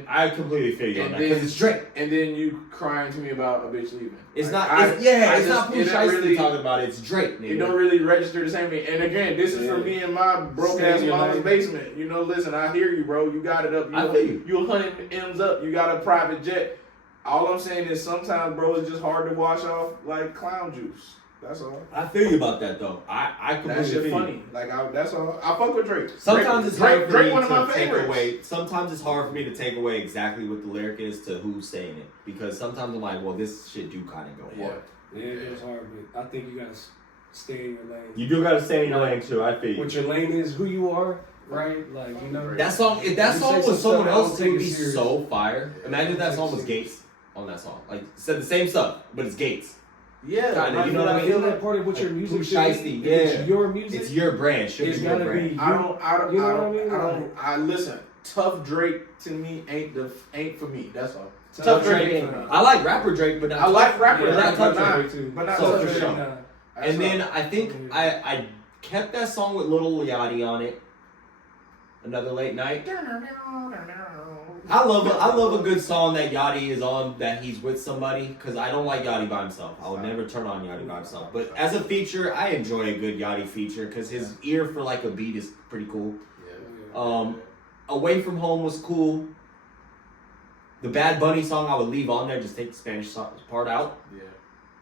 I completely feel you on that. Because it's Drake. And then you crying to me about a bitch leaving. It's not. It's not Pooh Shiesty talking about it. It's Drake. Nigga. It don't really register the same thing. And again, this is for me in my broke ass mama's basement. You know, listen, I hear you, bro. You got it up. I feel you. You 100 M's up. You got a private jet. All I'm saying is sometimes, bro, it's just hard to wash off like clown juice. That's all. I feel you about that though. I completely that shit funny. That's all. I fuck with Drake. Sometimes it's hard for me one of my to take favorites. away. Sometimes it's hard for me to take away exactly what the lyric is to who's saying it, because sometimes I'm like, well, this shit do kind of go hard. Yeah, it's hard, but I think you gotta stay in your lane. You do gotta stay in your lane too. I feel you. What your lane is, who you are, right? Like, you know. That song. If that song was someone else, it would be so fire. Imagine if that song was Gates on that song. Like, said the same stuff, but it's Gates. Yeah, kinda, you know what I mean? I feel that part of what your music is. It's your music. It's your brand. Should be your brand. I listen. Tough Drake to me ain't for me. That's all. Tough Drake. I like rapper Drake, but not I like rapper Drake, Tough Drake too. But not so Tough Drake. And then I think I kept that song with Lil Yachty on it. Another Late Night. I love a good song that Yachty is on, that he's with somebody, because I don't like Yachty by himself. I would never turn on Yachty by himself. But as a feature, I enjoy a good Yachty feature, because his ear for like a beat is pretty cool. Away From Home was cool. The Bad Bunny song I would leave on there, just take the Spanish part out. Yeah.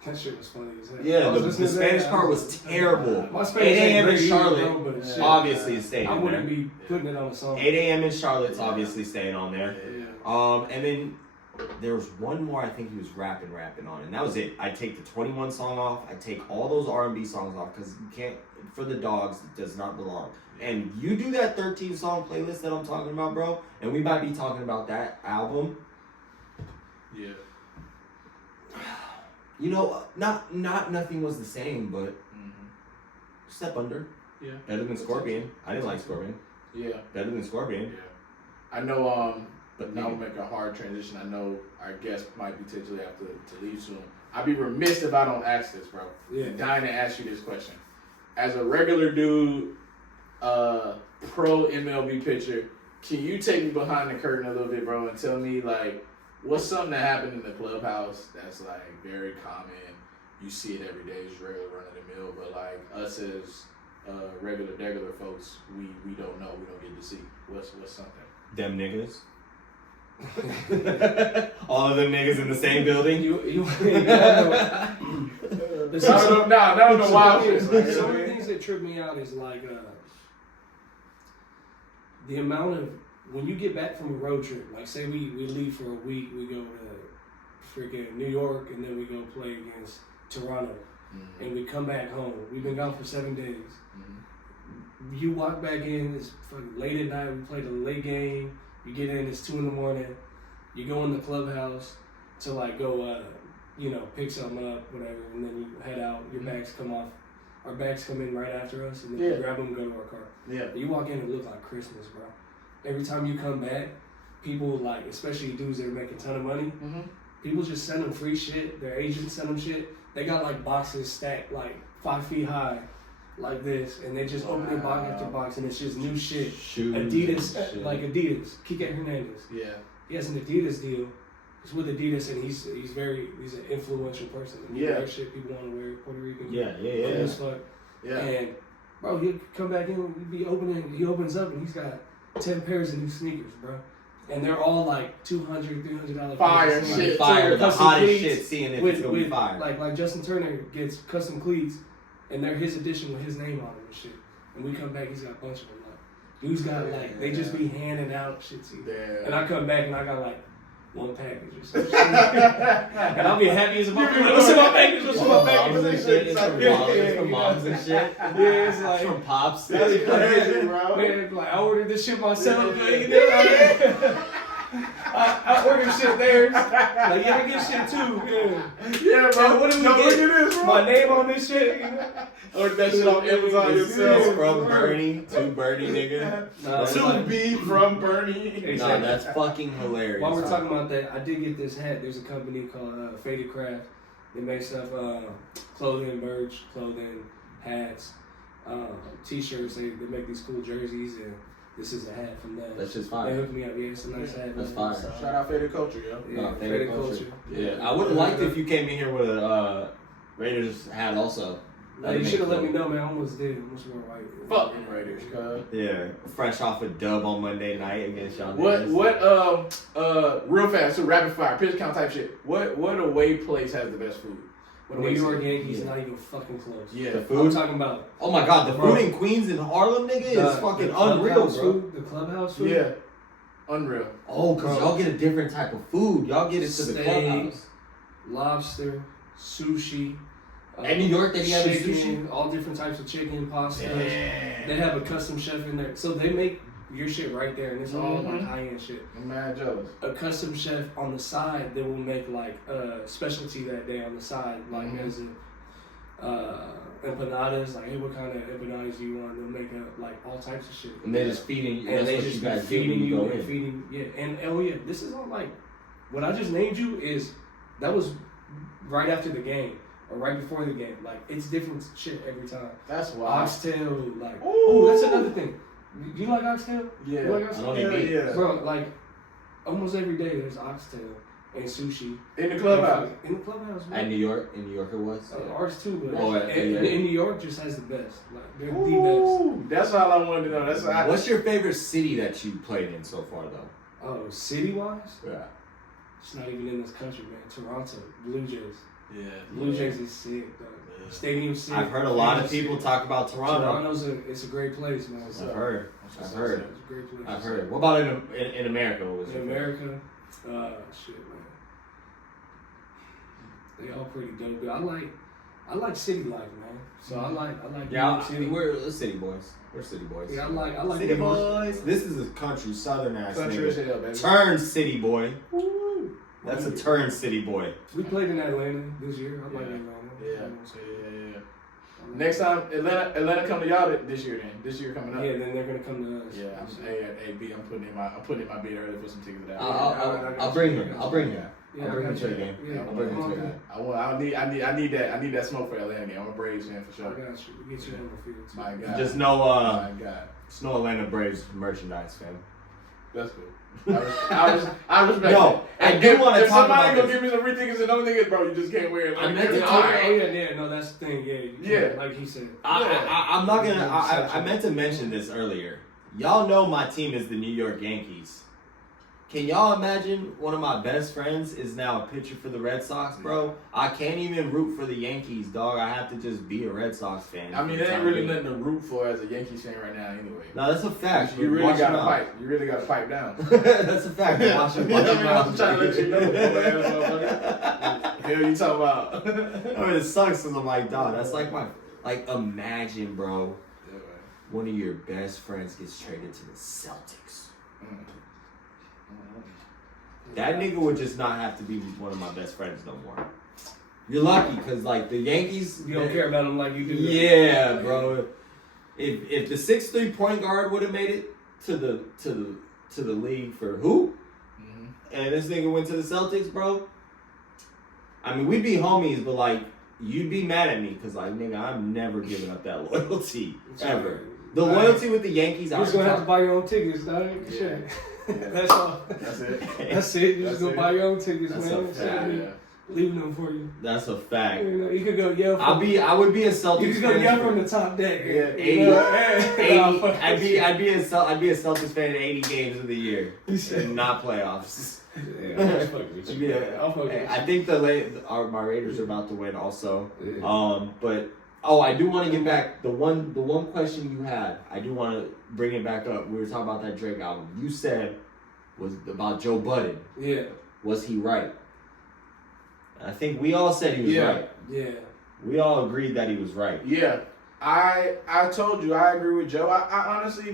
That shit was funny as hell. Yeah, I was the listening to Spanish that, part was terrible. My 8 Spanish ain't a.m. in great either, Charlotte, bro, but shit, obviously is staying I in wouldn't there. be putting it on a song. 8 a.m. in Charlotte's obviously staying on there. Yeah. And then there was one more I think he was rapping on, and that was it. I'd take the 21 song off. I'd take all those R&B songs off because you can't, for the dogs, it does not belong. And you do that 13 song playlist that I'm talking about, bro, and we might be talking about that album. Yeah. You know, not nothing was the same, but Step Under. Yeah. Better than Scorpion. I didn't like Scorpion. Yeah. Better than Scorpion. Yeah. I know, But now we'll make a hard transition. I know our guest might potentially have to leave soon. I'd be remiss if I don't ask this, bro. Yeah. I'm dying to ask you this question. As a regular dude, pro MLB pitcher, can you take me behind the curtain a little bit, bro, and tell me, like, what's something that happened in the clubhouse that's, like, very common? You see it every day, it's regular run-of-the-mill, but, like, us as regular folks, we don't know, we don't get to see. What's something? Them niggas. All of them niggas in the same building. That was the wild shit. Some of the things that trip me out is like the amount of, when you get back from a road trip, like say we leave for a week, we go to freaking New York, and then we go play against Toronto, and we come back home. We've been gone for 7 days. You walk back in, it's fucking late at night, we played a late game, you get in, it's 2 a.m, you go in the clubhouse to like go, pick something up, whatever, and then you head out, your bags come off, our bags come in right after us, and then we grab them and go to our car. Yeah. You walk in, it look like Christmas, bro. Every time you come back, people like, especially dudes that are making a ton of money, people just send them free shit, their agents send them shit, they got like boxes stacked like 5 feet high, like this, and they just open it box after box, and it's just new shit. Shoes, Adidas, like Adidas, Kike Hernandez. Yeah. He has an Adidas deal. He's with Adidas, and he's an influential person. And he wears shit people want to wear. Puerto Rican. Yeah. Cool as fuck. Yeah. And bro, he'll come back in. He opens up, and he's got 10 pairs of new sneakers, bro. And they're all like $200-$300. Fire shit. Fire, the Custom hottest cleats shit, seeing if it's gonna be fire. Like Justin Turner gets custom cleats, and they're his edition with his name on them and shit. And we come back, he's got a bunch of them. Like, dude's got like, they just be handing out shit to you. And I come back and I got like 1 package or something. And I'll be happy as a motherfucker. What's in my package? What's in my package? It's from moms and shit. Yeah, it's like From pops. That's crazy, bro. Man, like I ordered this shit myself, man. You know, I ordered shit there. Like, yeah, I get shit too. Yeah, bro. And what do we Look get? at this, bro. My name on this shit. You know? Order that shit on Amazon It's yourself. from Bernie to Bernie, nigga. To be from Bernie. Nah, that's fucking hilarious. While we're talking about that, I did get this hat. There's a company called Faded Craft. They make stuff, clothing, merch, clothing, hats, t-shirts. They make these cool jerseys, and this is a hat from that. That's just They fire. hooked me up. Yeah, it's a nice hat. That's man. fire. So, Shout out Faded Culture, yo. yeah, No, Faded Culture. Yeah, I would have liked if you came in here with a Raiders hat also. No, you should have let me know, man. I almost did. I almost wore white. Fucking Raiders, cuz. Yeah, fresh off a dub on Monday night against y'all. Real fast, so rapid fire, pitch count type shit. What away place has the best food? What New away York city? Yankees, not even fucking close. Yeah. The I'm food? talking about Oh my god, the Bro. food in Queens and Harlem, nigga, the- is fucking the unreal, clubhouse bro. food, the clubhouse food. Yeah. Unreal. Oh, because Bro. y'all get a different type of food. Y'all get it to the Steak, clubhouse. lobster, sushi. In New York, they have a chicken, sushi? all different types of chicken, pastas. Yeah. They have a custom chef in there, so they make your shit right there, and it's all like high end shit. I'm mad jealous. A custom chef on the side that will make like a specialty that day on the side, like as empanadas. Like, hey, what kind of empanadas do you want? They'll make like all types of shit. And they're just feeding you. And That's they what just you guys be get when feeding you you go and in. feeding, yeah. And oh yeah, this is all like what I just named you is that was right after the game or right before the game. Like, it's different shit every time. That's wild. Oxtail, like, Ooh. oh, that's another thing. You like oxtail? Yeah. You like I oxtail? don't eat meat. Yeah. Bro, like almost every day there's oxtail, and sushi. In the clubhouse. In the clubhouse, man. At New York, in New York it was. Ours too, but Oh, in New York just has the best. Like they're the best. Ooh, that's all I wanted to know. That's all What's your favorite city that you played in so far, though? Oh, city wise, Yeah. it's not even in this country, man. Toronto, Blue Jays. Yeah. Blue Jays is sick, dog. Stadium sick. I've heard a lot of Stadium people sick. talk about Toronto. Toronto's it's a great place, man. I've heard. It's a great place. I've heard. What about in America? What was In your America, shit, man. They all pretty dope. But I like city life, man. So I like New York City. We're city boys. We're city boys. Yeah, I like City New York. boys. This is a country southern ass country as nigga. hell, baby. Turn city boy. Woo. That's a turn city boy. We played in Atlanta this year. I like Yeah. Atlanta. Yeah. Next time, Atlanta come to y'all this year. Then this year coming up. Yeah, then they're gonna come to us. Yeah. Hey, B, I'm putting in my bid early for some tickets to that. I'll bring him. I'll bring him. Yeah, I'll bring I him got to the you. game. Yeah, I'll bring him to the game. I need that smoke for Atlanta game. I'm a Braves fan for I sure. got you. We get you on the field. Too. My God. Just know, My God. it's no Atlanta Braves merchandise, fam. That's cool. I respect Yo, it. I do want to If talk somebody about gonna this. give me some free tickets and no tickets, bro, you just can't wear it. I meant to Oh talk- yeah, no, that's the thing. Yeah, Yeah. like he said. I'm not gonna. I meant to mention this earlier. Y'all know my team is the New York Yankees. Can y'all imagine one of my best friends is now a pitcher for the Red Sox, bro? I can't even root for the Yankees, dog. I have to just be a Red Sox fan. I mean, there ain't really nothing to root for as a Yankees fan right now, anyway. No, that's a fact. You really Watch gotta them out. pipe. You really gotta pipe down. That's a fact. Watch them out. I'm trying to let you know, man. Hell, you talking about? I mean, it sucks because I'm like, dog, that's like imagine, bro, one of your best friends gets traded to the Celtics. That nigga would just not have to be one of my best friends no more. You're lucky because like the Yankees, You don't care about them like you do. yeah, bro. If the 6'3" point guard would have made it to the league for hoop, and this nigga went to the Celtics, bro. I mean, we'd be homies, but like you'd be mad at me because like nigga, I'm never giving up that loyalty ever. The loyalty with the Yankees, You're just gonna have to buy your own tickets, dog. Yeah. Shit. Yeah. That's all. That's it. That's it. You That's just go it. buy your own tickets, That's man. a fact. Yeah. Leaving them for you. That's a fact. You know, you could go yell. I would be a Celtics You could go fan yell for from the top deck. Yeah, 80, You know, hey, nah, fuck I'd be that a Celtics fan in 80 games of the year and not playoffs. shit. Yeah, I'm fucking with you. Yeah. I'm fucking with you. I think my Raiders are about to win also. Yeah. But I do want to get back the one question you had. I do want to bring it back up. We were talking about that Drake album. You said was about Joe Budden. Yeah. Was he right? I think we all said he was right. Yeah. We all agreed that he was right. Yeah, I told you I agree with Joe. I honestly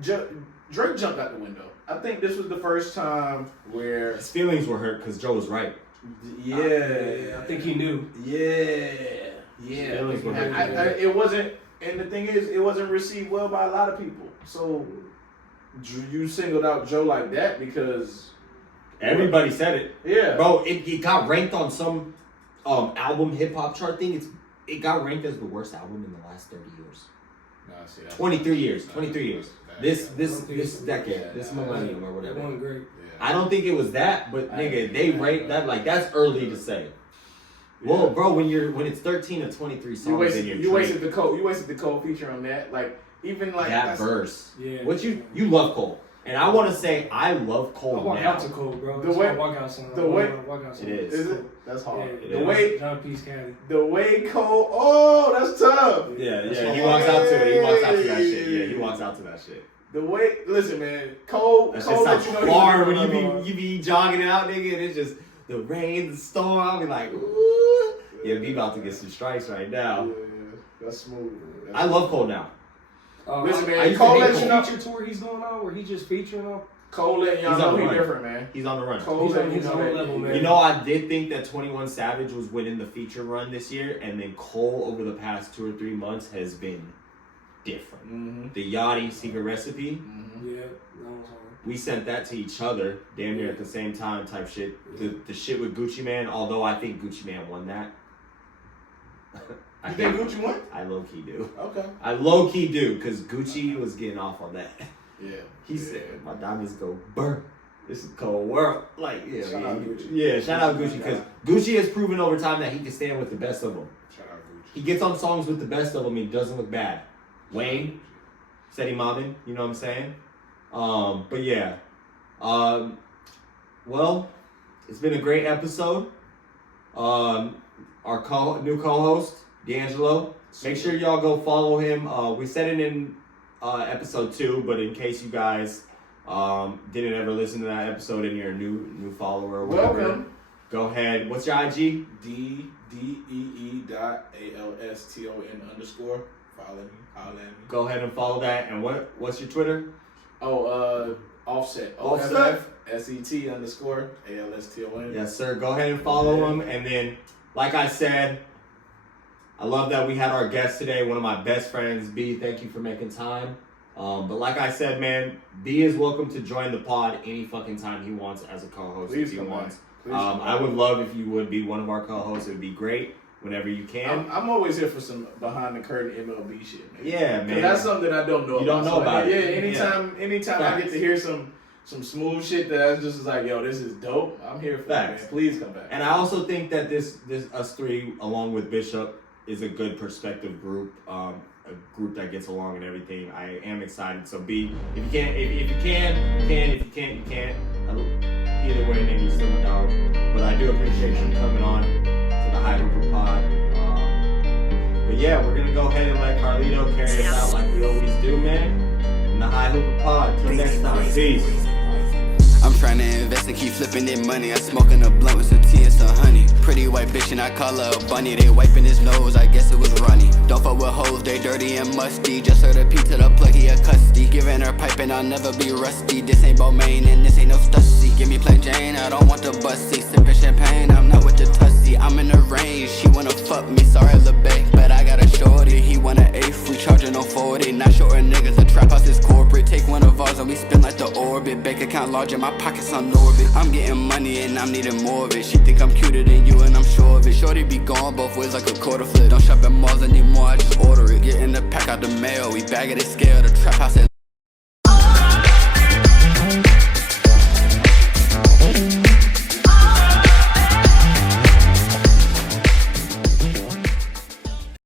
Drake jumped out the window. I think this was the first time where His feelings were hurt because Joe was right. I think he knew. Yeah. Feelings were hurt. It wasn't, and the thing is, it wasn't received well by a lot of people. So you singled out Joe like that because Everybody said it. yeah, Bro, it got ranked on some album hip hop chart thing. It got ranked as the worst album in the last 30 years. No, see, that's- 23 years. 23 years. This Yeah. decade, this millennium or That whatever. one great. I don't think it was that, but nigga, they rate that like that's early to say. Well, bro, when it's 13 or 23 songs You wasted, in your you wasted the Cole feature on that. Like even like that that's- verse. Yeah. What you love Cole, and I want to say I love I Cole walk now. out to Cole, bro. The It's way- my walkout song. the way- walkout song. It is. Is it? That's hard. Yeah, It The is. way John Peace Caddy. the way Cole. Oh, that's tough. Yeah, That's he hard. walks out to it. He walks out to that shit. Yeah, he walks out to that shit. The way, listen, man, Cole That let shit sounds you know hard he's when you be jogging out, nigga, and it's just the rain, the storm. I'll be like, ooh. Yeah, he about to get some strikes right now. Yeah, that's smooth. I love Cole now. Listen, man, I used to Cole hate let Cole. you know. feature tour he's going on where he just featuring on. Cole letting y'all He's on know the he's run. different, man. He's on the run. Cole He's letting on you his know own that. level, man. You know, I did think that 21 Savage was winning the feature run this year, and then Cole over the past 2 or 3 months has been different. Mm-hmm. The Yachty Secret Recipe, Yeah, that was hard. we sent that to each other, damn near at the same time type shit. The shit with Gucci Man, although I think Gucci Man won that. You think Gucci won? I low-key do. Okay. I low-key do, because Gucci was getting off on that. Yeah. He said, my diamonds go burr. This is cold world. Like, yeah, Shout out Gucci. Yeah, shout out Gucci because Gucci has proven over time that he can stand with the best of them. Shout out Gucci. He gets on songs with the best of them. He doesn't look bad. Wayne, Steady Mobbin, you know what I'm saying? But yeah, well, it's been a great episode. Our new co-host, D'Angelo. Make sure y'all go follow him. We said it in episode 2, but in case you guys didn't ever listen to that episode and you're a new follower or whatever, Welcome. Go ahead. What's your IG? DDEE.ALSTON_. Follow me. Holla at me. Go ahead and follow that. And what's your Twitter? Offset. Offset. SET_ALSTON. Yes, sir. Go ahead and follow him. And then, like I said, I love that we had our guest today, one of my best friends, B. Thank you for making time. But like I said, man, B is welcome to join the pod any fucking time he wants as a co-host. Please if he come wants. on. I would love if you would be one of our co-hosts. It would be great whenever you can. I'm always here for some behind the curtain MLB shit, man. Yeah, man. That's something that I don't know. You don't know about it. it. Anytime I get to hear some smooth shit that's just like, yo, this is dope. I'm here for it, man. Please come back. And I also think that this us three, along with Bishop, is a good perspective group. A group that gets along and everything. I am excited. So B, if you can, you can. If you can't, you can't. Either way, man, you're still a dog. But I do appreciate you coming on to the High Hooper Pod. But yeah, we're gonna go ahead and let Carlito carry us out like we always do, man. In the High Hooper Pod. Till next time, peace. I'm trying to invest and keep flipping that money. I smoking a blunt with some tea and some honey. Pretty white bitch and I call her a bunny. They wiping his nose, I guess it was runny. Don't fuck with hoes, they dirty and musty. Just heard a P to the plug, he a custody. Giving her pipe and I'll never be rusty. This ain't Balmain and this ain't no Stussy. Give me plain Jane, I don't want the bussy. Sipping champagne, I'm not with the tussy. I'm in the range, she wanna fuck me. Sorry, LeBay, but I got a shorty. He want an eighth, we charging on 40. Not shorting niggas, the trap house is corporate. Take one of ours and we spin like the orbit. Bank account large in my pockets on orbit. I'm getting money and I'm needing more of it. She think I'm cuter than you and I'm sure of it. Shorty be gone both ways like a quarter flip. Don't shop at malls anymore, I just order it. Get in the pack out the mail, we bag at the scale. The trap house at